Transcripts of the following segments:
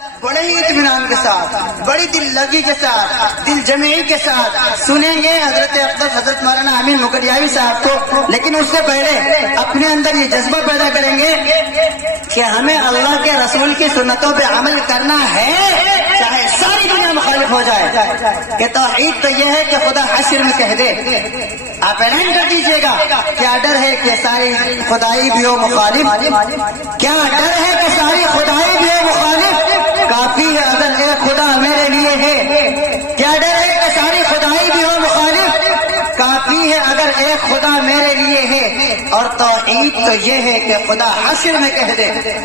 بڑے ہی اطمینان کے ساتھ، بڑی دل لگی کے ساتھ، دل جمعی کے ساتھ سنیں گے حضرت اقدس حضرت مولانا امین مکریاوی صاحب کو، لیکن اس سے پہلے اپنے اندر یہ جذبہ پیدا کریں گے کہ ہمیں اللہ کے رسول کی سنتوں پہ عمل کرنا ہے، چاہے ساری دنیا مخالف ہو جائے۔ کہ توحید تو یہ ہے کہ خدا حشر میں کہہ دے، آپ اعلان کر دیجئے گا۔ کیا ڈر ہے کہ ساری خدائی بھی ہو مخالف؟ کیا ڈر ہے کہ ساری خدائی بھی ہو مخالف؟ کافی ہے اگر ایک خدا میرے لیے ہے۔ کیا ڈر ہے کہ ساری خدائی بھی ہو مخالف؟ کافی ہے اگر ایک خدا میرے لیے ہے۔ اور توحید تو یہ ہے کہ خدا حشر میں کہہ دے،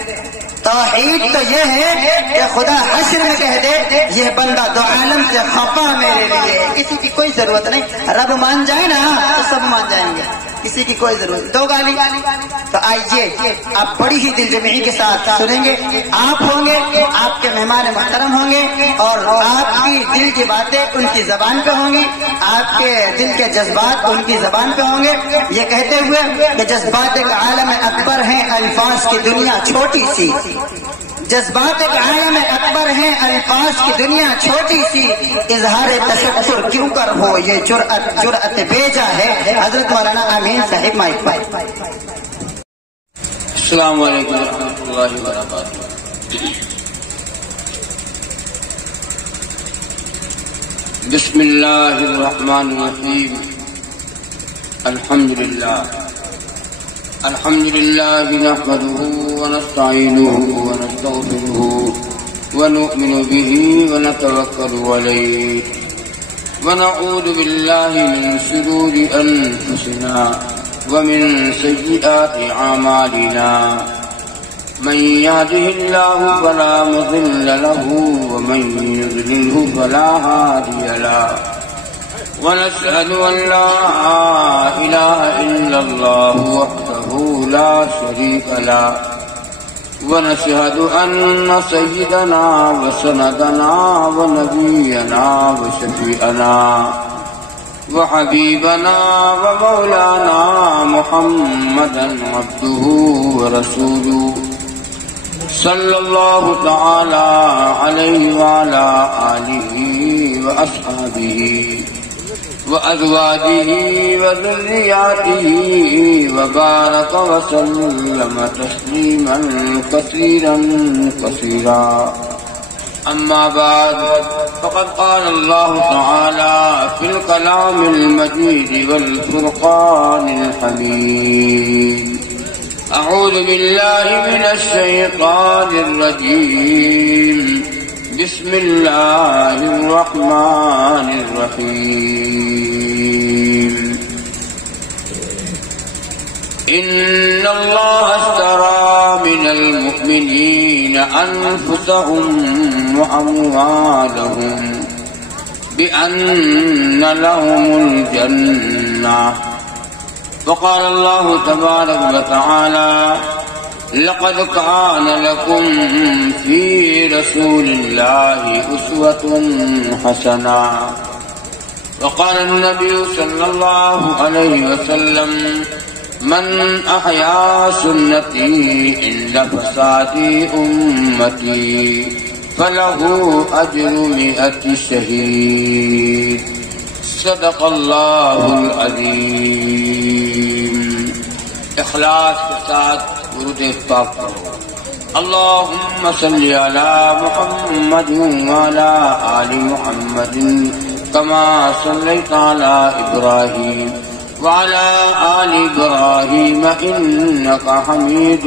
توحید تو یہ ہے کہ خدا حشر میں کہہ دے یہ بندہ دو عالم سے خفا میرے لیے، کسی کی کوئی ضرورت نہیں۔ رب مان جائے نا تو سب مان جائیں گے، کسی کی کوئی ضرورت نہیں۔ دو گالی تو آئیے آپ بڑی ہی دل جمعی کے ساتھ سنیں گے، آپ ہوں گے، آپ کے مہمان محترم ہوں گے، اور آپ کی دل کی باتیں ان کی زبان پہ ہوں گی، آپ کے دل کے جذبات ان کی زبان پہ ہوں گے، یہ کہتے ہوئے کہ جذبات ایک عالم اکبر ہیں، الفاظ کی دنیا چھوٹی سی۔ جذبات ایک عالم اکبر ہیں، الفاظ کی دنیا چھوٹی سی، اظہار تشکر کیوں کر ہو یہ جرأت بیجا ہے۔ حضرت مولانا امین صاحب مائک پر۔ السلام علیکم ورحمۃ اللہ وبرکاتہ۔ بسم اللہ الرحمن الرحیم۔ الحمد للہ نحمده ونستعینه ونستغفره ونؤمن به ونتوکل علیہ ونعوذ باللہ من شرور انفسنا ومن سیئات اعمالنا، من يهده الله فلا مضل له ومن يضلله فلا هادي له، ونشهد أن لا إله إلا الله وحده لا شريك له، ونشهد أن سيدنا وسندنا ونبينا وشفيعنا وحبيبنا ومولانا محمدا عبده ورسوله صلى الله تعالى عليه وعلى آله وأصحابه وأزواجه وذرياته وبارك وسلم تسليما كثيرا كثيرا. أما بعد، فقد قال الله تعالى في الكلام المجيد والفرقان الحميد: أعوذ بالله من الشيطان الرجيم، بسم الله الرحمن الرحيم. إن الله اشترى من المؤمنين أنفسهم وأموالهم بأن لهم الجنة. وقال الله تبارك وتعالى: لقد كان لكم في رسول الله أسوة حسنة. وقال النبي صلى الله عليه وسلم: من أحيا سنتي عند فساد أمتي فله أجر 100 شهيد. صدق الله العظيم. اخلاص کے ساتھ درود پاک کرو. اللهم صل على محمد وعلى آل محمد كما صليت على إبراهيم وعلى آل إبراهيم إنك حميد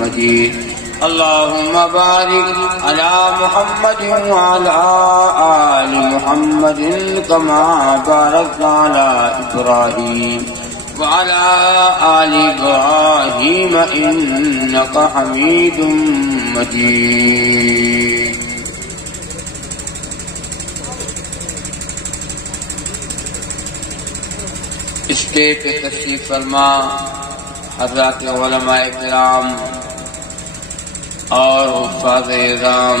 مجيد. اللهم بارك على محمد وعلى آل محمد كما باركت على إبراهيم وعلى آل إبراهيم إنك حميد مجيد. اسٹیج پہ تشریف فرما حضرات علماء کرام اور حفاظ اعظام،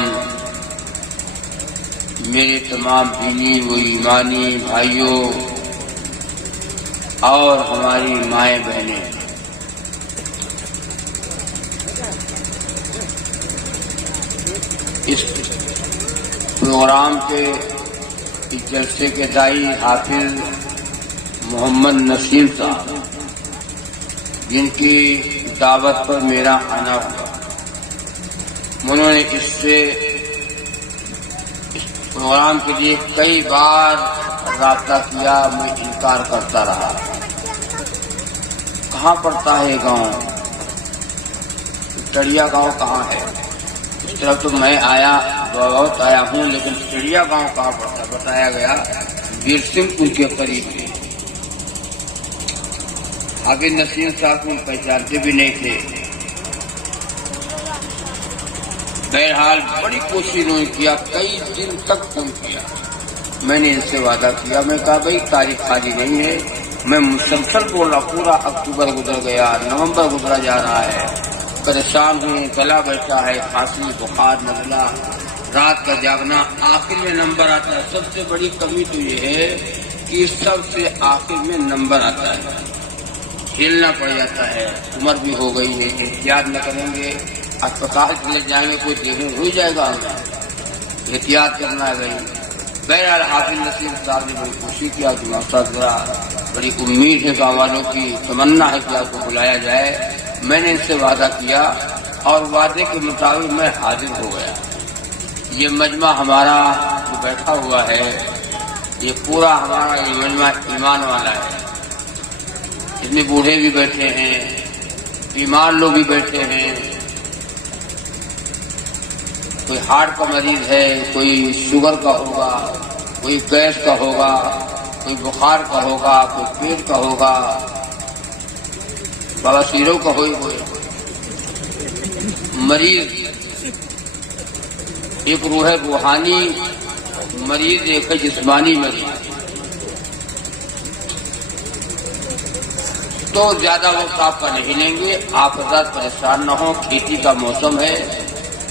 میرے تمام دینی و ایمانی بھائیوں اور ہماری مائیں بہنیں، اس پروگرام کے اس جلسے کے دائی حافظ محمد نسیم صاحب، جن کی دعوت پر میرا آنا ہوا، انہوں نے اس پروگرام کے لیے کئی بار رابطہ کیا، میں انکار کرتا رہا۔ کہاں پڑتا ہے یہ گاؤں؟ ٹڑیا گاؤں کہاں ہے؟ اس طرف تو میں بہت آیا ہوں، لیکن ٹڑیا گاؤں کہاں پڑتا؟ بتایا گیا ویر سنگھ پور کے قریب ہے۔ حافظ نسیم صاحب کو پہچانتے بھی نہیں تھے۔ بہرحال بڑی کوشش انہوں نے کیا، کئی دن تک فون کیا۔ میں نے ان سے وعدہ کیا، میں کہا بھائی تاریخ خالی نہیں ہے، میں مسلسل بول رہا، پورا اکتوبر گزر گیا، نومبر گزرا جا رہا ہے، پریشان ہوں، گلا بیٹھا ہے، کھانسی، بخار، نزلہ، رات کا جاگنا، آخر میں نمبر آتا ہے۔ سب سے بڑی کمی تو یہ ہے کہ سب سے آخر میں نمبر آتا ہے، ہلنا پڑ جاتا ہے، عمر بھی ہو گئی ہے، احتیاط نہ کریں گے اسپتال چلے جائیں گے، کوئی دیکھنے ہو جائے گا، احتیاط کرنا ہے بھائی۔ بہرحال حافظ نسیم صاحب نے بڑی کوشش کیا کہ ذرا بڑی امید ہے، گاؤں والوں کی تمنا ہے کہ آپ کو بلایا جائے۔ میں نے ان سے وعدہ کیا اور وعدے کے مطابق میں حاضر ہو گیا۔ یہ مجمع ہمارا جو بیٹھا ہوا ہے، یہ پورا ہمارا یہ مجمع ایمان والا ہے۔ اس میں بوڑھے بھی بیٹھے ہیں، بیمار لوگ بھی بیٹھے ہیں، کوئی ہارٹ کا مریض ہے، کوئی شوگر کا ہوگا، کوئی گیس کا ہوگا، کوئی بخار کا ہوگا، کوئی پیٹ کا ہوگا، بواسیروں کا کوئی مریض، ایک روح روحانی مریض، ایک ہے جسمانی مریض۔ تو زیادہ وقت آپ کا نہیں لیں گے، آپ حضرات پریشان نہ ہوں، کھیتی کا موسم ہے،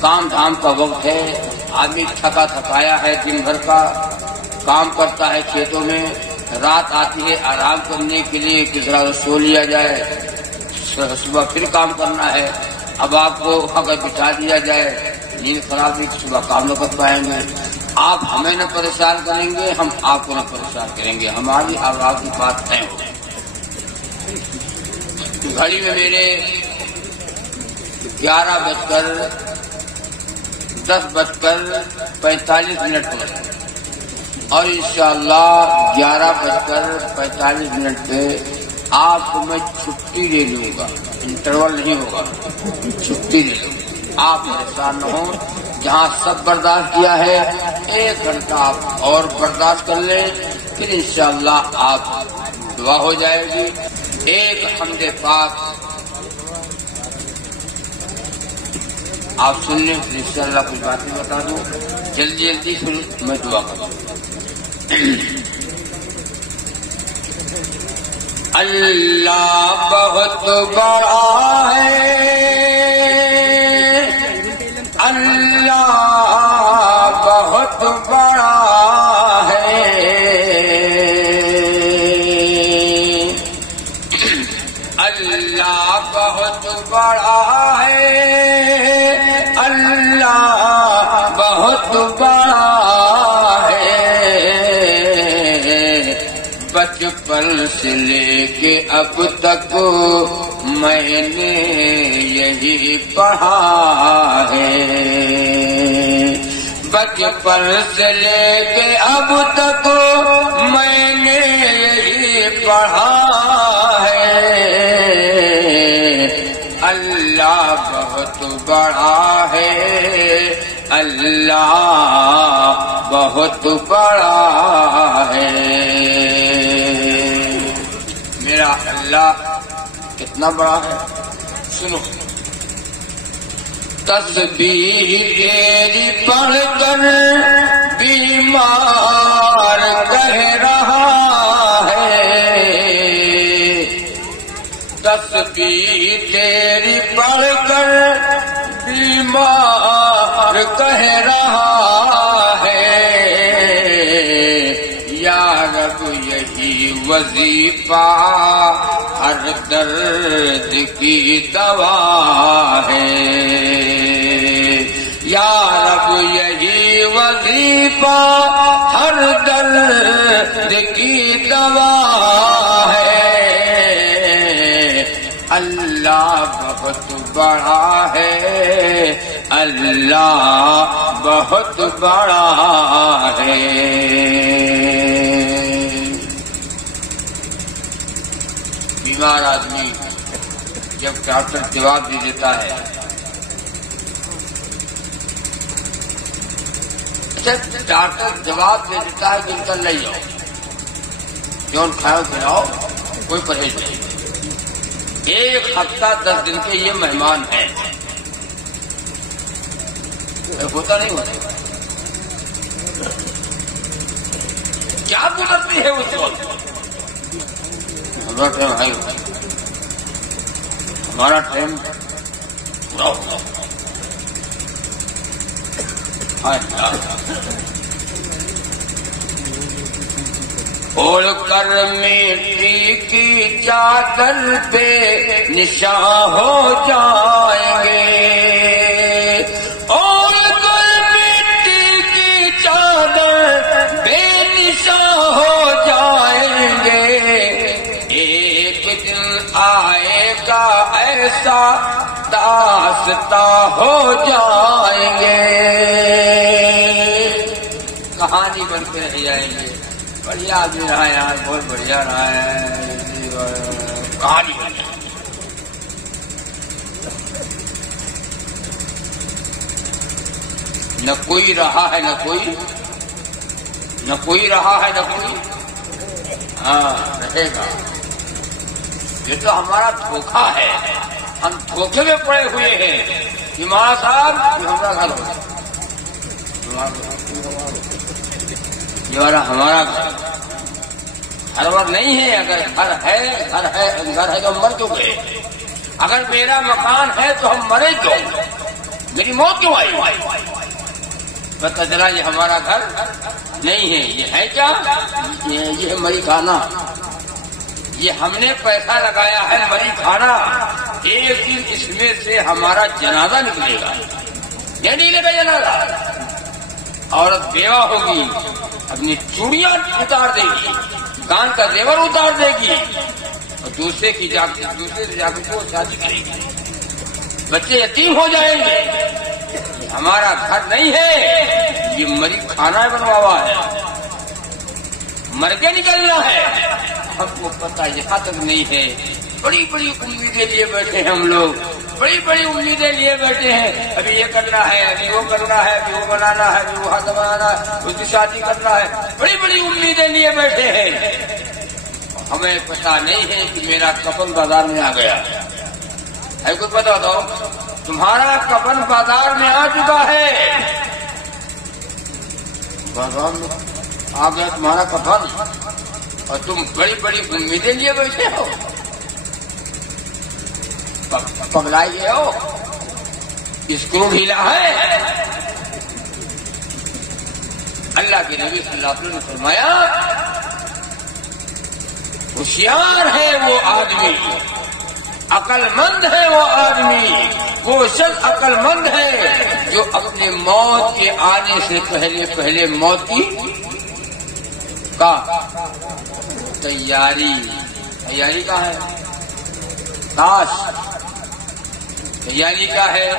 کام دھام کا وقت ہے، آدمی تھکا تھکایا ہے، دن بھر کا کام کرتا ہے کھیتوں میں، رات آتی ہے آرام کرنے کے لیے کہ ذرا سو لیا جائے، صبح پھر کام کرنا ہے۔ اب آپ کو اگر بٹھا دیا جائے، نیند خراب ہوئی، صبح کام نہ کر پائیں گے۔ آپ ہمیں نہ پریشان کریں گے، ہم آپ کو نہ پریشان کریں گے، ہماری اور آپ کی بات طے ہو۔ گھڑی میں میرے 11:10:45 پر اور انشاءاللہ 11:45 پہ آپ کو میں چھٹی لے لوں گا، انٹرول نہیں ہوگا، چھٹی لے لوں گا۔ آپ پریشان نہ ہوں، جہاں سب برداشت کیا ہے 1 گھنٹہ آپ اور برداشت کر لیں، پھر انشاءاللہ آپ دعا ہو جائے گی۔ ایک حمد پاک آپ سن لیں، پھر انشاءاللہ کچھ باتیں بتا دوں جلدی جلدی، پھر میں دعا کروں۔ اللہ بہت بڑا ہے، اللہ بہت بڑا ہے، اللہ بہت بڑا ہے، اللہ بہت بڑا ہے۔ بچپن سے لے کے اب تک میں نے یہی پڑھا ہے، بچپن سے لے کے اب تک میں نے یہی پڑھا ہے۔ اللہ بہت بڑا ہے، اللہ بہت بڑا ہے۔ میرا اللہ کتنا بڑا ہے، سنو۔ تسبیح تیری پڑھ کر بیمار کہہ رہا ہے، تسبیح تیری پڑھ کر بیمار کہہ رہا ہے۔ یا رب یہی وظیفہ ہر درد کی دوا ہے، یا رب ہر درد کی دوا ہے، اللہ بہت بڑا ہے، اللہ بہت بڑا ہے۔ بیمار آدمی جب ڈاکٹر جواب دے دیتا ہے، ڈاکٹر جواب دے دیتا ہے کہ کل نہیں آؤ، جو کھاؤ کھلاؤ، کوئی پرہیز نہیں، 1 ہفتہ 10 دن کے یہ مہمان ہیں، ہوتا نہیں ہوتا؟ کیا گزرتی ہے اس وقت؟ ہمارا ٹائم ہائی ہوتا ہے، ہمارا ٹائم پورا ہوتا ہے۔ اوڑھ کر مٹی کی چادر پہ نشاں ہو جائیں گے، اوڑھ کر مٹی کی چادر پہ نشاں ہو جائیں گے، ایک دن آئے گا ایسا داستاں ہو جائیں گے، کہانی بن کے رہ جائیں گے۔ بڑھیا آدمی رہا ہے یار، بہت بڑھیا رہا ہے، کہانی بن جائے۔ نہ کوئی رہا ہے، نہ کوئی رہا ہے، نہ کوئی رہے گا۔ یہ تو ہمارا دھوکہ ہے، ہم دھوکے میں پڑے ہوئے ہیں کہ ماں صاحب یہ ہمارا گھر ہوگا، یہ ہمارا گھر ور نہیں ہے۔ اگر گھر ہے تو ہم مر کیوں گئے؟ اگر میرا مکان ہے تو ہم مرے کیوں؟ میری موت کیوں آئی؟ پتہ چلا یہ ہمارا گھر نہیں ہے۔ یہ ہے کیا؟ یہ ہے مری کھانا، یہ ہم نے پیسہ لگایا ہے مری کھانا۔ ایک دن اس میں سے ہمارا جنازہ نکلے گا، یہ نہیں لے گا جنازہ۔ عورت بیوہ ہوگی، اپنی چوڑیاں اتار دے گی، کان کا زیور اتار دے گی، اور دوسرے سے جا کے وہ شادی کرے گی، بچے یتیم ہو جائیں گے۔ یہ ہمارا گھر نہیں ہے، یہ مری کھانا بنوا ہوا ہے، مر کے نکلنا ہے۔ ہم کو پتہ یہاں تک نہیں ہے۔ بڑی بڑی امیدیں لیے بیٹھے ہیں ہم لوگ، بڑی بڑی امیدیں لیے بیٹھے ہیں، ابھی یہ کرنا ہے، ابھی وہ کرنا ہے، ابھی وہ بنانا ہے، ابھی وہ ہاتھ بنانا ہے، اس کی شادی کرنا ہے، بڑی بڑی امیدیں لیے بیٹھے ہیں۔ ہمیں پتہ نہیں ہے کہ میرا کفن بازار میں آ گیا ہے۔ کوئی پتہ دو، تمہارا کفن بازار میں آ چکا ہے، بازار میں آ گیا تمہارا کفن، اور تم بڑی بڑی امیدیں لیے بیٹھے ہو، پگلائے ہو، اسکرو ڈھیلا ہے۔ اللہ کے نبی صلی اللہ علیہ وسلم نے فرمایا ہوشیار ہے وہ آدمی، عقل مند ہے وہ آدمی، وہ شخص عقل مند ہے جو اپنے موت کے آنے سے پہلے موت کی تیاری کا ہے، تاش تیاری کیا ہے،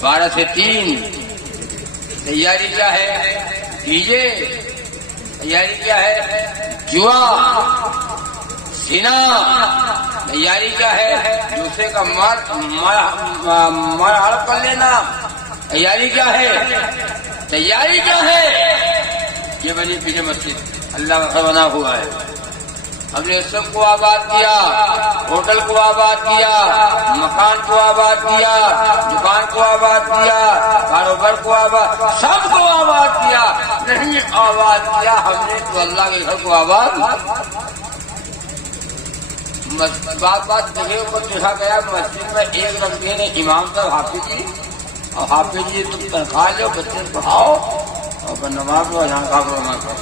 12 سے 3 تیاری کیا ہے، ڈی جے تیاری کیا ہے، جوا سینا تیاری کیا ہے، دوسرے کا مار ہڑپ کر لینا تیاری کیا ہے، تیاری کیا ہے۔ یہ بنی پیچھے مسجد اللہ کا بنا ہوا ہے، ہم نے سب کو آباد کیا، ہوٹل کو آباد کیا، مکان کو آباد کیا، دکان کو آباد کیا، کاروبار کو آباد، سب کو آباد کیا۔ نہیں آباد کیا ہم نے تو اللہ کے گھر کو آباد۔ بات جگہ پر دیکھا گیا، مسجد میں ایک رکھتے ہیں امام صاحب حافظ جی، اور حافظ جی تم تنخواہ لو، بچے پڑھاؤ اور نماز کو یہاں کا نماز کرو۔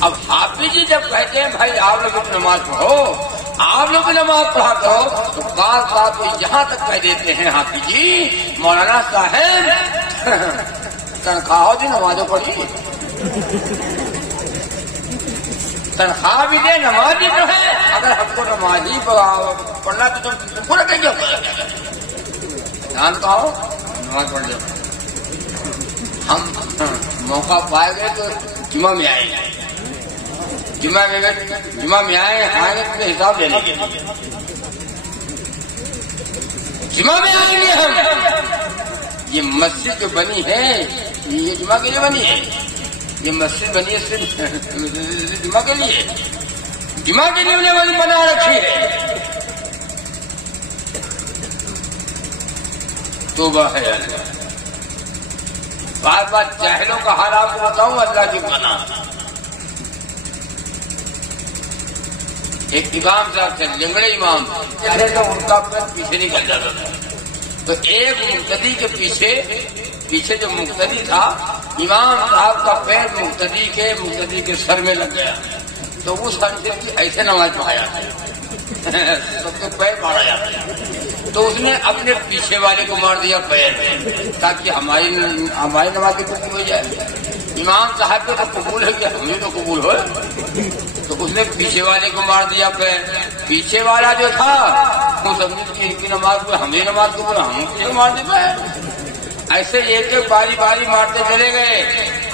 اب حافظ جی جب کہتے ہیں بھائی آپ لوگ نماز پڑھو، آپ لوگ نماز پڑھا کرو، تو بعض بات وہ یہاں تک کہہ دیتے ہیں حافظ جی مولانا صاحب تنخواہ دی نمازوں پڑھی، تنخواہ بھی دے نماز بھی جو ہے، اگر ہم کو نماز ہی پڑھنا تو تم پورا کہیں گے دھیان کہو نماز پڑھ جاؤ. ہم موقع پائے گئے تو جمعہ میں آئیں گے، جمعہ میں آئیں گے تو حساب لے لیں گے. جمعہ میں آئیں گے ہم. یہ مسجد جو بنی ہے یہ جمعہ کے لیے بنی ہے، یہ مسجد بنی ہے صرف جمعہ کے لیے، جمعہ کے لیے بنا رکھی ہے. توبہ ہے اللہ. بات بات جاہلوں کا حال آپ کو بتاؤں اللہ کی پناہ. ایک امام صاحب تھے، لنگڑے امام تو ان کا پیر پیچھے نکل جاتا تھا. تو ایک مقتدی کے پیچھے جو مقتدی تھا، امام صاحب کا پیر مقتدی کے سر میں لگ گیا. تو اس سر سے ایسے نماز پڑھایا تھا، سب کے پیر مارا جاتا ہے. تو اس نے اپنے پیچھے والے کو مار دیا پیر میں، تاکہ ہماری نماز قبول ہو جائے. امام صاحب کو تو قبول ہے کہ ہمیں تو قبول ہو. تو اس نے پیچھے والے کو مار دیا پیر. پیچھے والا جو تھا وہ سمجھ کہ ان کی نماز کو ہمیں نماز قبول، ہم کسی کو مار دے پیر. ایسے ایک ایک باری مارتے چلے گئے.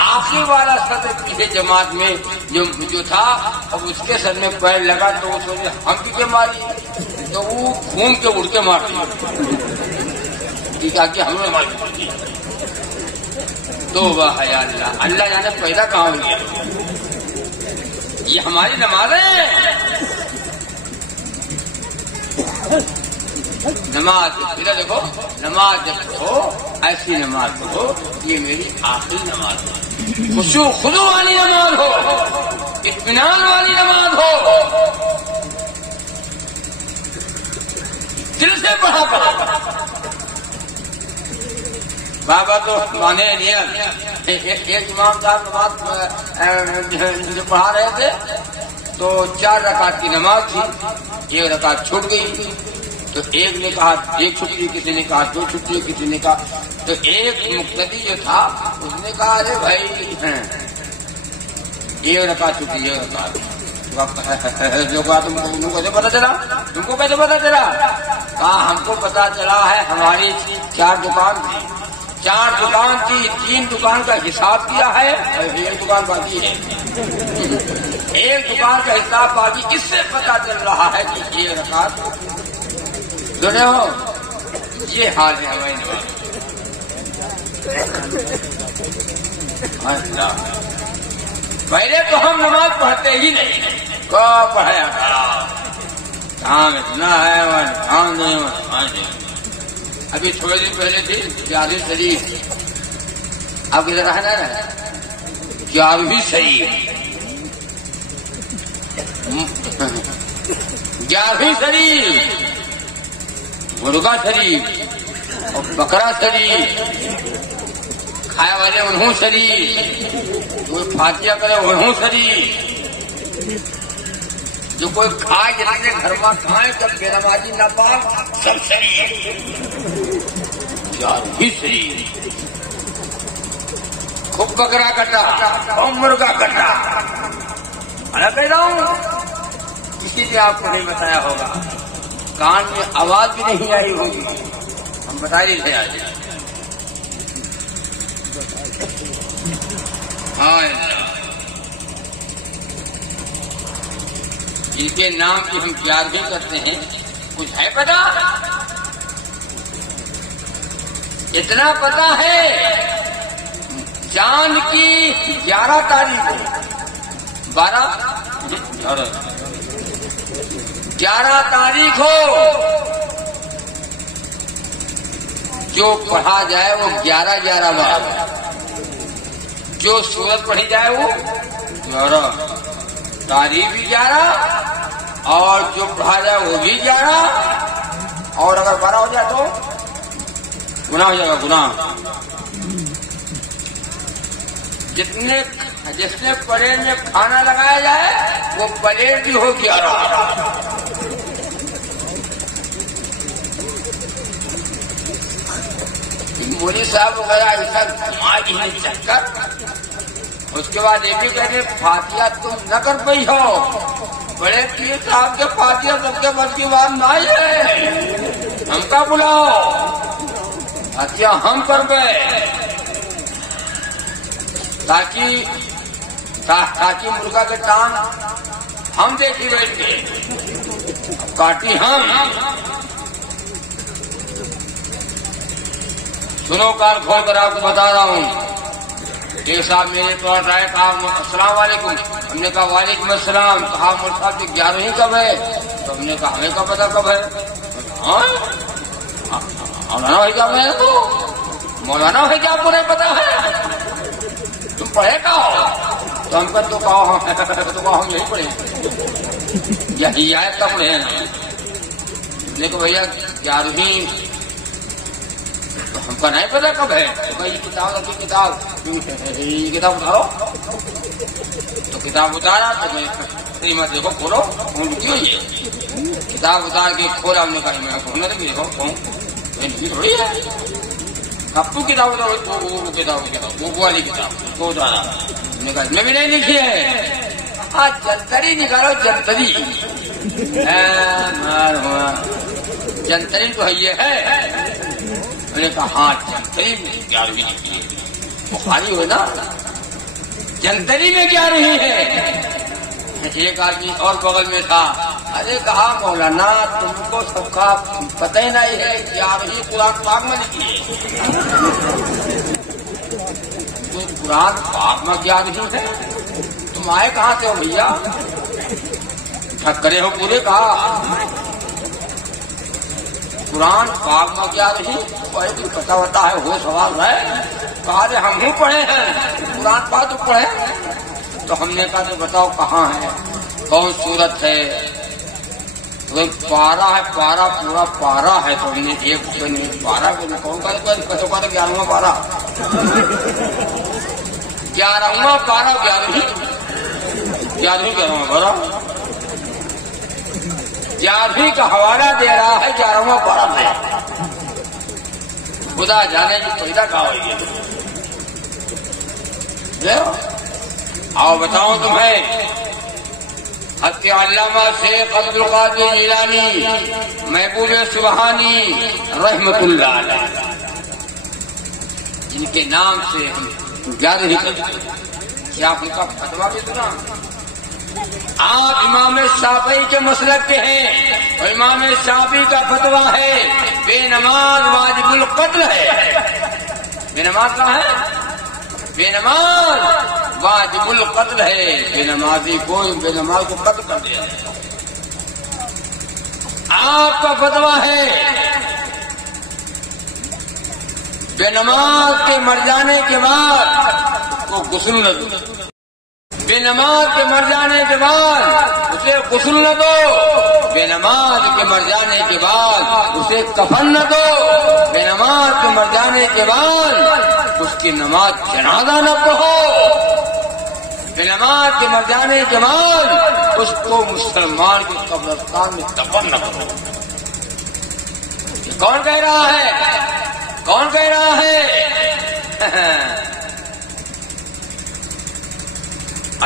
آخری والا سر پیچھے جماعت میں جو تھا، اب اس کے سر میں پیر لگا تو وہ سوچے ہم کیسے ماری، تو وہ گھوم کے اڑ کے مار دیا کہ ہمیں مار دیا. تو واہ اللہ، اللہ جانے پیدا کہاں ہو گیا. یہ ہماری نماز ہے. نماز ادھر دیکھو، نماز جب پڑھو ایسی نماز پڑھو یہ میری آخری نماز ہو، خضوع والی نماز ہو، اطمینان والی نماز ہو، دل سے پڑھا کرو. بابا تو مانے نہیں. ایک امام صاحب نماز جو پڑھا رہے تھے تو 4 رکعت کی نماز تھی، 1 رکعت چھوٹ گئی. تو ایک نے کہا 1 چھٹی، کسی نے کہا 2 چھٹی، کسی نے کہا. تو ایک مقتدی جو تھا اس نے کہا ارے بھائی 1 رکعت چھٹی، 1 رکعت. جو کہا تم کو کیسے پتا چلا؟ تم کو کیسے پتا چلا؟ کہا ہم کو پتا چلا ہے، ہماری 4 دکان تھی، 4 دکان تھی، 3 دکان کا حساب کیا ہے، 1 دکان باقی ہے. 1 دکان کا حساب باقی. اس سے پتا چل رہا ہے کہ 1 رکعت سنے ہو. یہ حال ہے ہماری نماز. پہلے تو ہم نماز پڑھتے ہی نہیں، کو پڑھایا کام اتنا ہے. ابھی تھوڑے دن پہلے تھی 11ویں شریف، اب ادھر ہے نا 11ویں شریف، 11ویں شریف، مرغا شریف اور بکرا شریف، کھائے والے انہوں شریف، کوئی فاتحہ کرے انہوں شریف، جو کوئی کھائے جتنے گھر میں کھائے سب بے نمازی نہ پاک سب شریف. 11ویں شریف، خوب بکرا کٹا اور مرغا کٹا. میں کہہ رہا ہوں کسی نے آپ کو نہیں بتایا ہوگا، کان میں آواز بھی نہیں آئی ہوگی، ہم بتا ہی تھے آج. جن کے نام کی ہم پیار بھی کرتے ہیں کچھ ہے پتا؟ اتنا پتا ہے چاند کی 11 تاریخ کو 11 تاریخ ہو جو پڑھا جائے وہ 11 بار، جو سورت پڑھی جائے وہ 11، تاریخ بھی 11 اور جو پڑھا جائے وہ بھی 11. اور اگر 12 ہو جائے تو گناہ ہو جائے گا، گناہ. جس نے پلیٹ میں کھانا لگایا جائے وہ پلیٹ بھی ہو 11. مولوی صاحب وغیرہ ایسا گھما ہی چکر. اس کے بعد یہ بھی کہتے فاتحہ تم نہ کر پئی ہو. بڑے پیر صاحب کے فاتحہ سب کے بس کی بات نہ ہی ہے. ہم کا بلاؤ فاتحہ ہم کر گئے تاکہ مرغا کے ٹانگ ہم دیکھی بیٹھ گئے کاٹی ہم. سنو کار کھول کر آپ کو بتا رہا ہوں. ایک صاحب میرے پاس آئے کہا السلام علیکم. ہم نے کہا وعلیکم السلام. کہا مول صاحب کی 11ویں کب ہے؟ تو ہم نے کہا ہمیں کیا پتا کب ہے. مولانا بھائی کیا میں تو مولانا بھائی کیا آپ کو نہیں پتا ہے؟ تم پڑھے کا ہو؟ تو ہم کا تو کہا ہم یہی پڑھے یہی آئے کب پڑھے نا. ہم نے کہا بھیا 11ویں ہم کا نہیں پتا کب ہے. یہ کتاب رکھی کتاب یہ کتاب اتارو. تو کتاب اتارا تو میں دیکھو کھولو لکھی ہوئی ہے. کتاب اتار کے کھولا. ہم نے کہا میں کھولنا تو دیکھو تھوڑی ہے. اب تو کتاب اتارو کتاب وہ والی کتاب تو اتارا. ہم نے کہا اس میں بھی نہیں لکھی ہے. جنتری نکالو جنتری. جنتری تو یہ ہے. میں نے کہا ہاں جنتری میں 11ویں لکھی ہے. بخاری ہوئے نا جنتری میں 11ویں ہے. ایک آدمی اور بغل میں تھا. ارے کہا مولانا تم کو سب کا پتہ ہی نہیں ہے 11ویں قرآن پاک میں لکھی ہے. تو قرآن پاک میں 11ویں ہے. تم آئے کہاں سے ہو بھیا؟ ٹھکرے ہو پورے. کہا قرآن پاک میں 11ویں پتا ہوتا ہے وہ سوال ہے. کہا ہم ہی پڑھے ہیں قرآن پاک تو پڑھے. تو ہم نے کہا تو بتاؤ کہاں ہے کون صورت ہے؟ پارا ہے پارا پورا پارا ہے. تو ہم نے ایک پارا کون کا 11واں پارا 11واں پارا 11واں پارا 11ویں کا حوالہ دے رہا ہے 11واں پارا میں. خدا جانے کی پیدا کہا ہوئی ہے. آؤ بتاؤں تمہیں. حضرت علامہ شیخ عبد القادر جیلانی محبوب سبحانی رحمت اللہ علیہ جن کے نام سے ہم یاد نہیں کرتے. کیا آپ ان کا فتوا بھی سنا؟ آپ امام شافعی کے مسلک کے ہیں اور امام شافعی کا فتوا ہے بے نماز واجب القتل ہے. بے نماز کہاں ہے؟ بے نماز واجب القتل ہے. بے نمازی کوئی بے نماز کو قتل کر دیا. آپ کا فتوا ہے بے نماز کے مر جانے کے بعد وہ غسل نہ دو. بے نماز کے مر جانے کے بعد اسے غسل نہ دو. بے نماز کے مر جانے کے بعد اسے کفن نہ دو. بے نماز کے مر جانے کے بعد اس کی نماز جنازہ نہ پڑھو. بے نماز کے مر جانے کے بعد اس کو مسلمان کے قبرستان میں دفن نہ کرو. کون کہہ رہا ہے؟ کون کہہ رہا ہے؟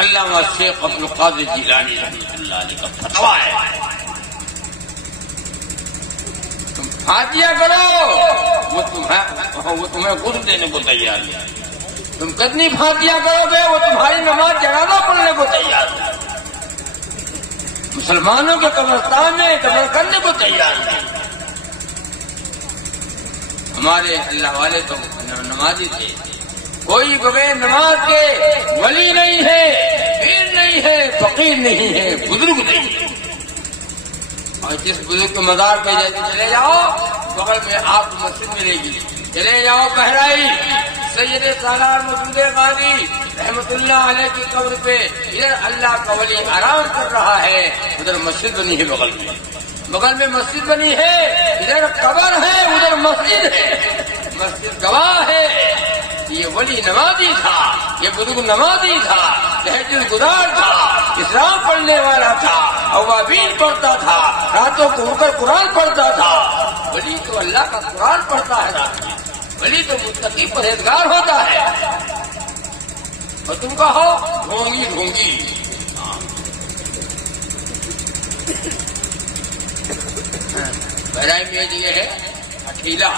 علامہ شیخ عبد القادر جیلانی رحمۃ اللہ علیہ کا فتوا ہے. تم فاتحہ کرو وہ تمہیں غسل دینے کو تیار ہے. تم کتنی فاتحہ کرو گے وہ تمہاری نماز جنازہ پڑھنے کو تیار ہے. مسلمانوں کے قبرستان میں قبر کرنے کو تیار ہے. ہمارے اللہ والے تو نمازی تھے. کوئی بغیر نماز کے ولی نہیں ہے، پیر نہیں ہے، فقیر نہیں ہے، بزرگ نہیں ہے. اور جس بزرگ کے مزار پہ چلے جاؤ بغل میں آپ کو مسجد ملے گی. چلے جاؤ بہرائی سید سالار مسعود غازی رحمت اللہ علیہ کی قبر پہ ادھر اللہ کا ولی آرام کر رہا ہے، ادھر مسجد بنی ہے. بغل میں مسجد بنی ہے، ادھر قبر ہے ادھر مسجد ہے. مسجد گواہ ہے یہ ولی نمازی تھا، یہ بزرگ نمازی تھا، تہجد گزار تھا، اسلام پڑھنے والا تھا، اوابین پڑھتا تھا، راتوں کو اٹھ کر قرآن پڑھتا تھا. ولی تو اللہ کا قرآن پڑھتا ہے رات میں. ولی تو متقی پرہیزگار ہوتا ہے، اور تم کہو ڈھونگی ڈھونگی. بہرائچ میں یہ ہے اٹھیلا.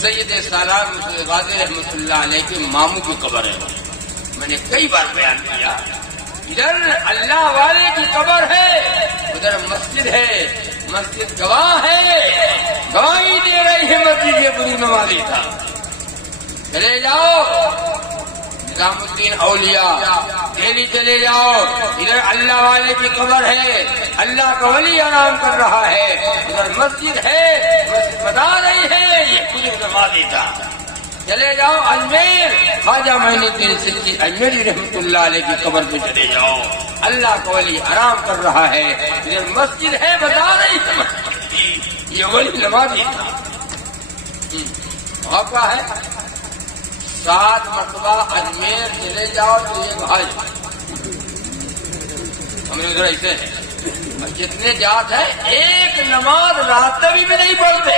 سید سالار غازی رحمۃ اللہ علیہ کے ماموں کی قبر ہے. میں نے کئی بار بیان کیا، ادھر اللہ والے کی قبر ہے، ادھر مسجد ہے، مسجد گواہ ہے، گواہی دے رہی ہے مسجد. یہ بری نمازی تھا. چلے جاؤ نظام الدین اولیاء دہلی چلے جاؤ، ادھر اللہ والے کی قبر ہے، اللہ کا ولی آرام کر رہا ہے، ادھر مسجد ہے، مسجد بتا رہی ہے. یہ بری نمازی تھا. چلے جاؤ اجمیر، خواجہ معین الدین چشتی اجمیری رحمۃ اللہ علیہ کی قبر پہ چلے جاؤ، اللہ کا ولی آرام کر رہا ہے، ادھر مسجد ہے، بتا رہی ہے. یہ ولی نمازی تھا. موقع ہے 7 مرتبہ اجمیر چلے جاؤ تو یہ بھائی ہمیں ادھر ایسے ہیں. جتنے جات ہیں ایک نماز راستے بھی نہیں پڑھتے،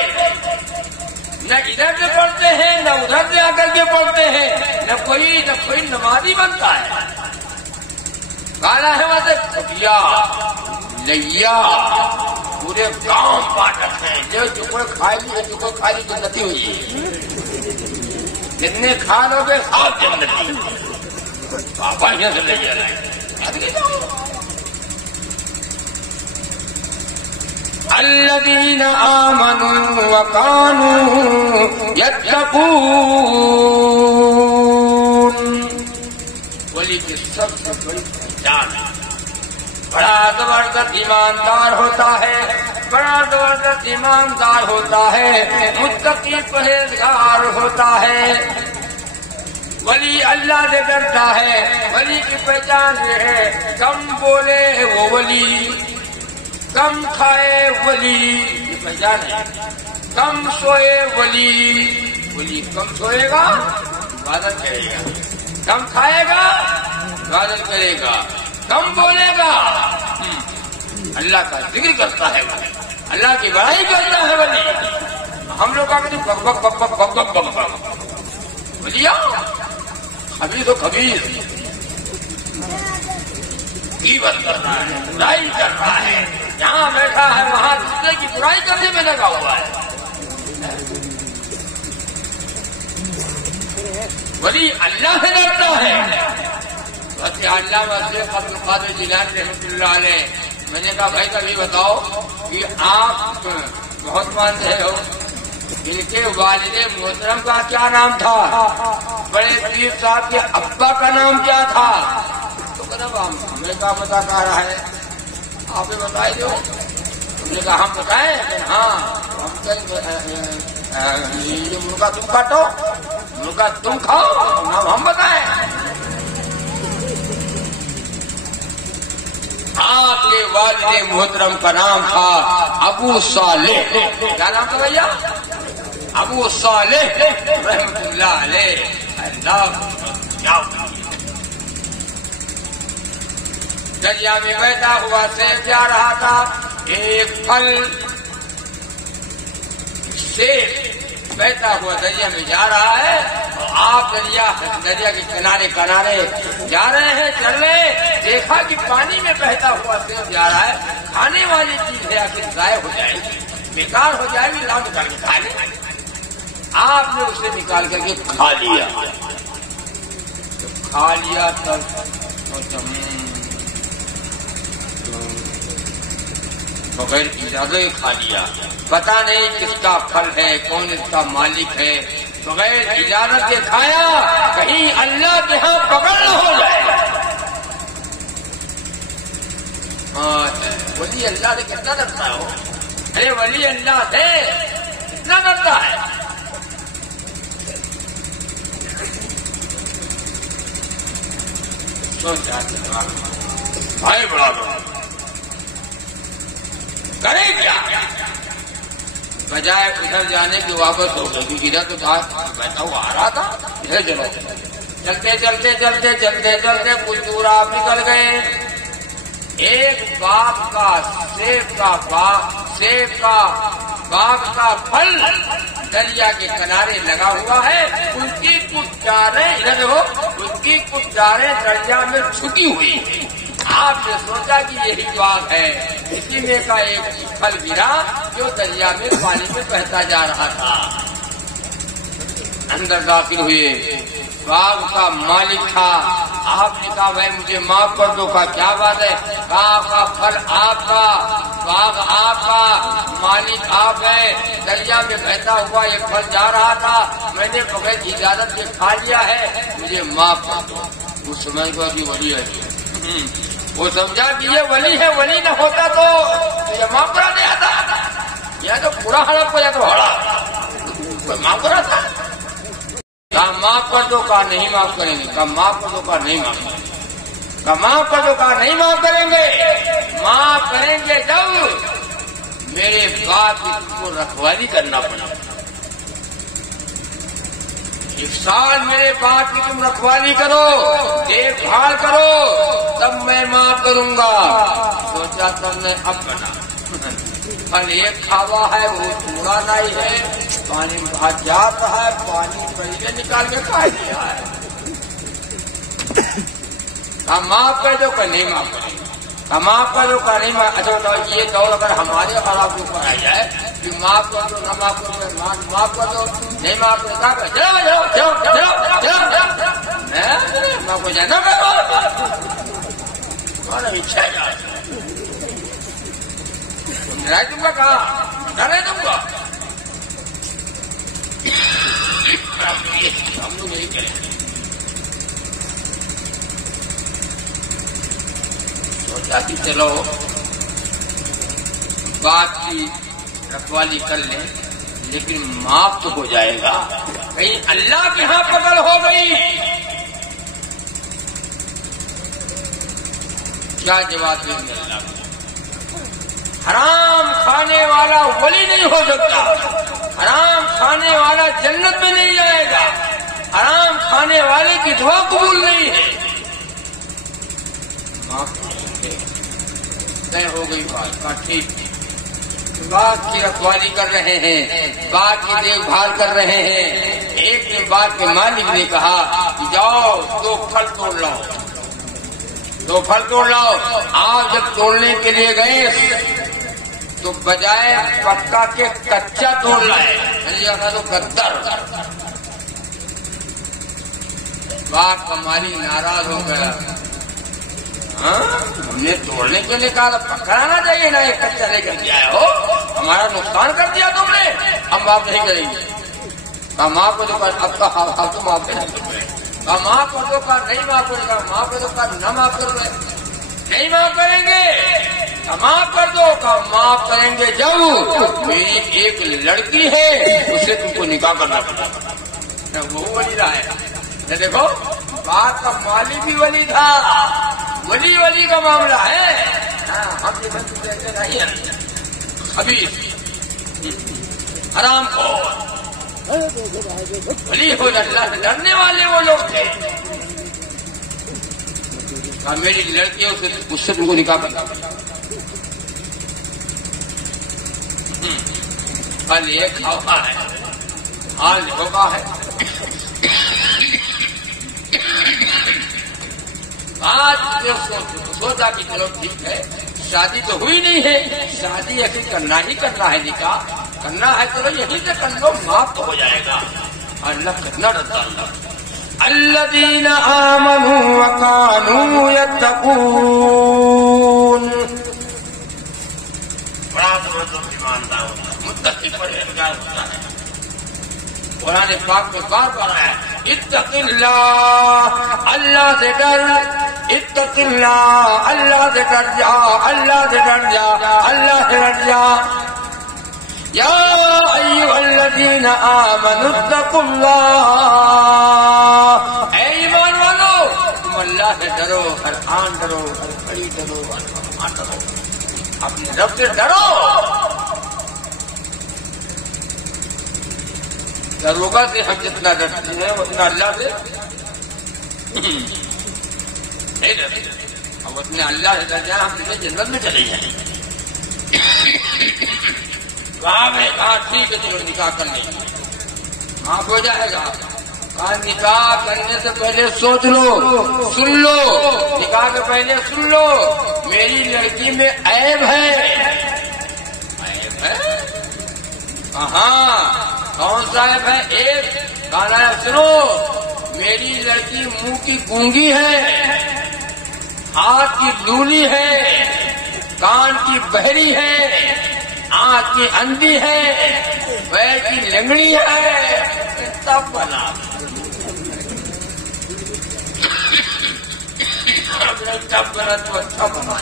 نہ ادھر سے پڑھتے ہیں نہ ادھر سے آ کر کے پڑھتے ہیں، نہ کوئی نمازی بنتا ہے. کالا ہے وہاں سے کھٹیا لیا پورے گاؤں پاٹک ہیں. جو چکر کھائی جنتی ہوئی ہے، جتنے کھا لو گے سب جنتی. پاپا یہاں سے لے جا رہے ہیں. الذین آمنوا وکانوا یتقون. ولی کی سب سے بڑی پہچان ہے، بڑا زبردست ایماندار ہوتا ہے، بڑا زبردست ایماندار ہوتا ہے، متقی پرہیزگار ہوتا ہے. ولی اللہ سے ڈرتا ہے. ولی کی پہچان یہ ہے، کم بولے وہ ولی، کم کھائے ولی. یہ پہچان ہے. کم سوئے ولی، ولی کم سوئے گا عبادت کرے گا، کم کھائے گا عبادت کرے گا، کم بولے گا اللہ کا ذکر کرتا ہے، ولی اللہ کی بڑائی کرتا ہے. ولی ہم لوگ کا کہتے بک بک بک بک بک بک بک بک بولیا خبیث و خبیث غیبت کر رہا ہے، برائی کر رہا ہے، جہاں بیٹھا ہے وہاں دوسرے کی برائی کرنے میں لگا ہوا ہے. ولی اللہ سے ڈرتا ہے. علامہ شیخ عبد القادر جیلانی رحمۃ اللہ علیہ، میں نے کہا بھائی کبھی بتاؤ کہ آپ بہت مانتے ہو، ان کے والد محترم کا کیا نام تھا؟ بڑے پیر صاحب کے ابا کا نام کیا تھا؟ تو کہنا ہمیں کیا پتا کہہ رہا ہے، آپ نے بتائی دو. ہم نے کہا ہم بتائیں. ہاں یہ مرغا تم کاٹو، مرغا تم کھاؤ، نام ہم بتائیں. آپ کے والد محترم کا نام تھا ابو صالح. کیا نام تھا بھیا؟ ابو صالح رحمۃ اللہ علیہ. دریا میں بہتا ہوا سیب جا رہا تھا. ایک پھل سیب بہتا ہوا دریا میں جا رہا ہے، اور آپ دریا کے کنارے جا رہے ہیں، چل رہے، دیکھا کہ پانی میں بہتا ہوا سیب جا رہا ہے. کھانے والی چیز ہے، آخر ضائع ہو جائے گی، بیکار ہو جائے گی، لاؤ نکال کے کھا لیں. آپ نے اسے نکال کر کے کھا لیا. کھا لیا تب بغیر اجازت کھا لیا. پتا نہیں کس کا پھل ہے، کون اس کا مالک ہے. بغیر اجازت کے کھایا، کہیں اللہ کے ہاں پکڑ نہ ہو جائے. ولی اللہ سے کتنا ڈرتا ہے وہ؟ ارے ولی اللہ سے کتنا ڈرتا ہے. بھائی بڑا کرے کیا؟ بجائے ادھر جانے کے واپس ہو گئے، کیونکہ ادھر تو بیٹھا ہوا آ رہا تھا. ادھر چلو، چلتے چلتے چلتے چلتے چلتے کچھ دور آپ نکل گئے. ایک باغ کا سیب کا باغ کا پھل دریا کے کنارے لگا ہوا ہے، ان کی کچھ چاریں ادھر ہو، ان کی کچھ چاریں دریا میں چھٹی ہوئی ہیں۔ آپ نے سوچا کہ یہی باغ ہے، اسی میں کا ایک پھل گرا جو دریا میں پانی میں بہتا جا رہا تھا۔ اندر داخل ہوئے، باغ کا مالک تھا۔ آپ نے کہا بھائی مجھے معاف کر دو۔ کہا کیا بات ہے؟ کہا کا پھل آپ کا، باغ آپ کا، مالک آپ ہے، دریا میں بہتا ہوا یہ پھل جا رہا تھا، میں نے بغیر اجازت سے کھا لیا ہے، مجھے معاف کر دو۔ اس سمجھ کو کہ ولی ہے، وہ سمجھا کہ یہ ولی ہے، ولی نہ ہوتا تو یہ معاف کرا نہیں آتا، یا تو پورا ہڑپ ہو یا تو ہڑا کوئی معاف کرا تھا۔ کہا معاف کر دو، کہا نہیں معاف کریں گے، کہا معاف کر دو، کہا نہیں معاف کریں گے، کہا معاف کر دو، کہا نہیں معاف کریں گے، معاف کریں گے جب میرے بات کو رکھوالی کرنا پڑا، 1 سال میرے بات کی تم رکھوالی کرو، دیکھ بھال کرو، تب میں معاف کروں گا۔ سوچا تب نے اب بنا پھل ایک کھاوا ہے، وہ پورا نہیں ہے، پانی باہر جاتا ہے، پانی پہلے نکال کے کھا لیا ہے۔ کہا معاف کر دو، کہ نہیں معاف کریں گے، کہا معاف کر دو، کہ نہیں معاف۔ اچھا بتاؤ یہ دور اگر ہمارے خراب کے اوپر آ جائے کہ معاف کر دو، نہ معاف کر دو، معاف کر دو، نہیں معاف کر دو، معاف ہو جائے نا اچھا تم کا کہا ڈرے تم کو ہم لوگ نہیں کریں گے۔ سوچا کہ چلو بات کی رکھوالی کر لیں، لیکن معاف تو ہو جائے گا، کہیں اللہ کے ہاں پکڑ ہو گئی۔ کیا جواب دیں گے اللہ کو؟ حرام کھانے والا ولی نہیں ہو سکتا، حرام کھانے والا جنت میں نہیں جائے گا، حرام کھانے والے کی دعا قبول نہیں ہے۔ معاف طے ہو گئی بات کا، ٹھیک ہے، بات کی رکھوالی کر رہے ہیں، بات کی دیکھ بھال کر رہے ہیں۔ ایک دن بات کے مالک نے کہا جاؤ 2 پھل توڑ لاؤ، 2 پھل توڑ لاؤ۔ آپ جب توڑنے کے لیے گئے تو بجائے پکا کے کچا توڑ لائے، تو گدر۔ باغ کا مالی ناراض ہو گیا، ہم نے توڑنے کے لیے کہا پکڑانا چاہیے نا، ایک کچا لے کر کے آئے ہو، ہمارا نقصان کر دیا تم نے، ہم معاف نہیں کریں گے۔ کہا معاف کر دو، اب کا حال تو معاف نہیں کریں گے، کہا معاف کر دو، کہا نہیں معاف کرے گا، معاف کر دو، کہا نہ معاف کرو گے، نہیں معاف کریں گے، معاف کر دو، کہا معاف کریں گے جب میری ایک لڑکی ہے اسے تم کو نکاح کرنا پڑا۔ وہ ولی رہا ہے، دیکھو بات کا مالی بھی ولی تھا، ولی کا معاملہ ہے۔ ہم یہ بند کہتے نہیں ہیں، خبیث حرام کو ولی ہو، اللہ سے ڈرنے والے وہ لوگ تھے۔ میری لڑکیوں سے اس سے تم کو نکاح کرنا پڑا، پھل ایک کھاوا ہے، حال دھوکا ہے۔ آج سوچا کہ چلو ٹھیک ہے، شادی تو ہوئی نہیں ہے، شادی ایسے کرنا ہی کرنا ہے، نکاح کرنا ہے تو یہیں سے کر لو، معاف تو ہو جائے گا۔ اللہ کتنا ڈرتا اللہ۔ الذین آمنوا وکانوا یتقون، بڑا زبردست ایماندار ہوتا ہے، متقی پرہیزگار ہوتا ہے۔ قرآن پاک میں بار بار آیا اتق اللہ، اللہ سے ڈر، اتق اللہ، اللہ سے ڈر جا، اللہ سے ڈر جا، اللہ سے ڈر جا۔ یا ایھا الذین آمنوا اتقوا اللہ، اے ایمان والو تم اللہ سے ڈرو، ہر آن ڈرو، ہر گھڑی ڈرو، ہر لمحہ ڈرو، اپنے رب سے ڈرو۔ دروگا سے ہم جتنا ڈرتے ہیں اتنا اللہ سے نہیں ڈرتے، اب اتنے اللہ سے ڈر جائیں ہم تمہیں جنت میں چلے جائیں۔ کہا ٹھیک ہے چلو نکاح کر لیں گے، معاف ہو جائے گا. کہا نکاح کرنے سے پہلے سوچ لو, سن لو, نکاح کے پہلے سن لو, میری لڑکی میں عیب ہے. عیب ہے؟ ہاں, کون سا عیب ہے؟ ایک کہنا ہے سنو, میری لڑکی منہ کی گونگی ہے, ہاتھ کی لولی ہے, کان کی بہری ہے, آنکھ کی اندھی ہے, پیر کی لنگڑی ہے. تب بنا تب بنا تو اچھا بنا.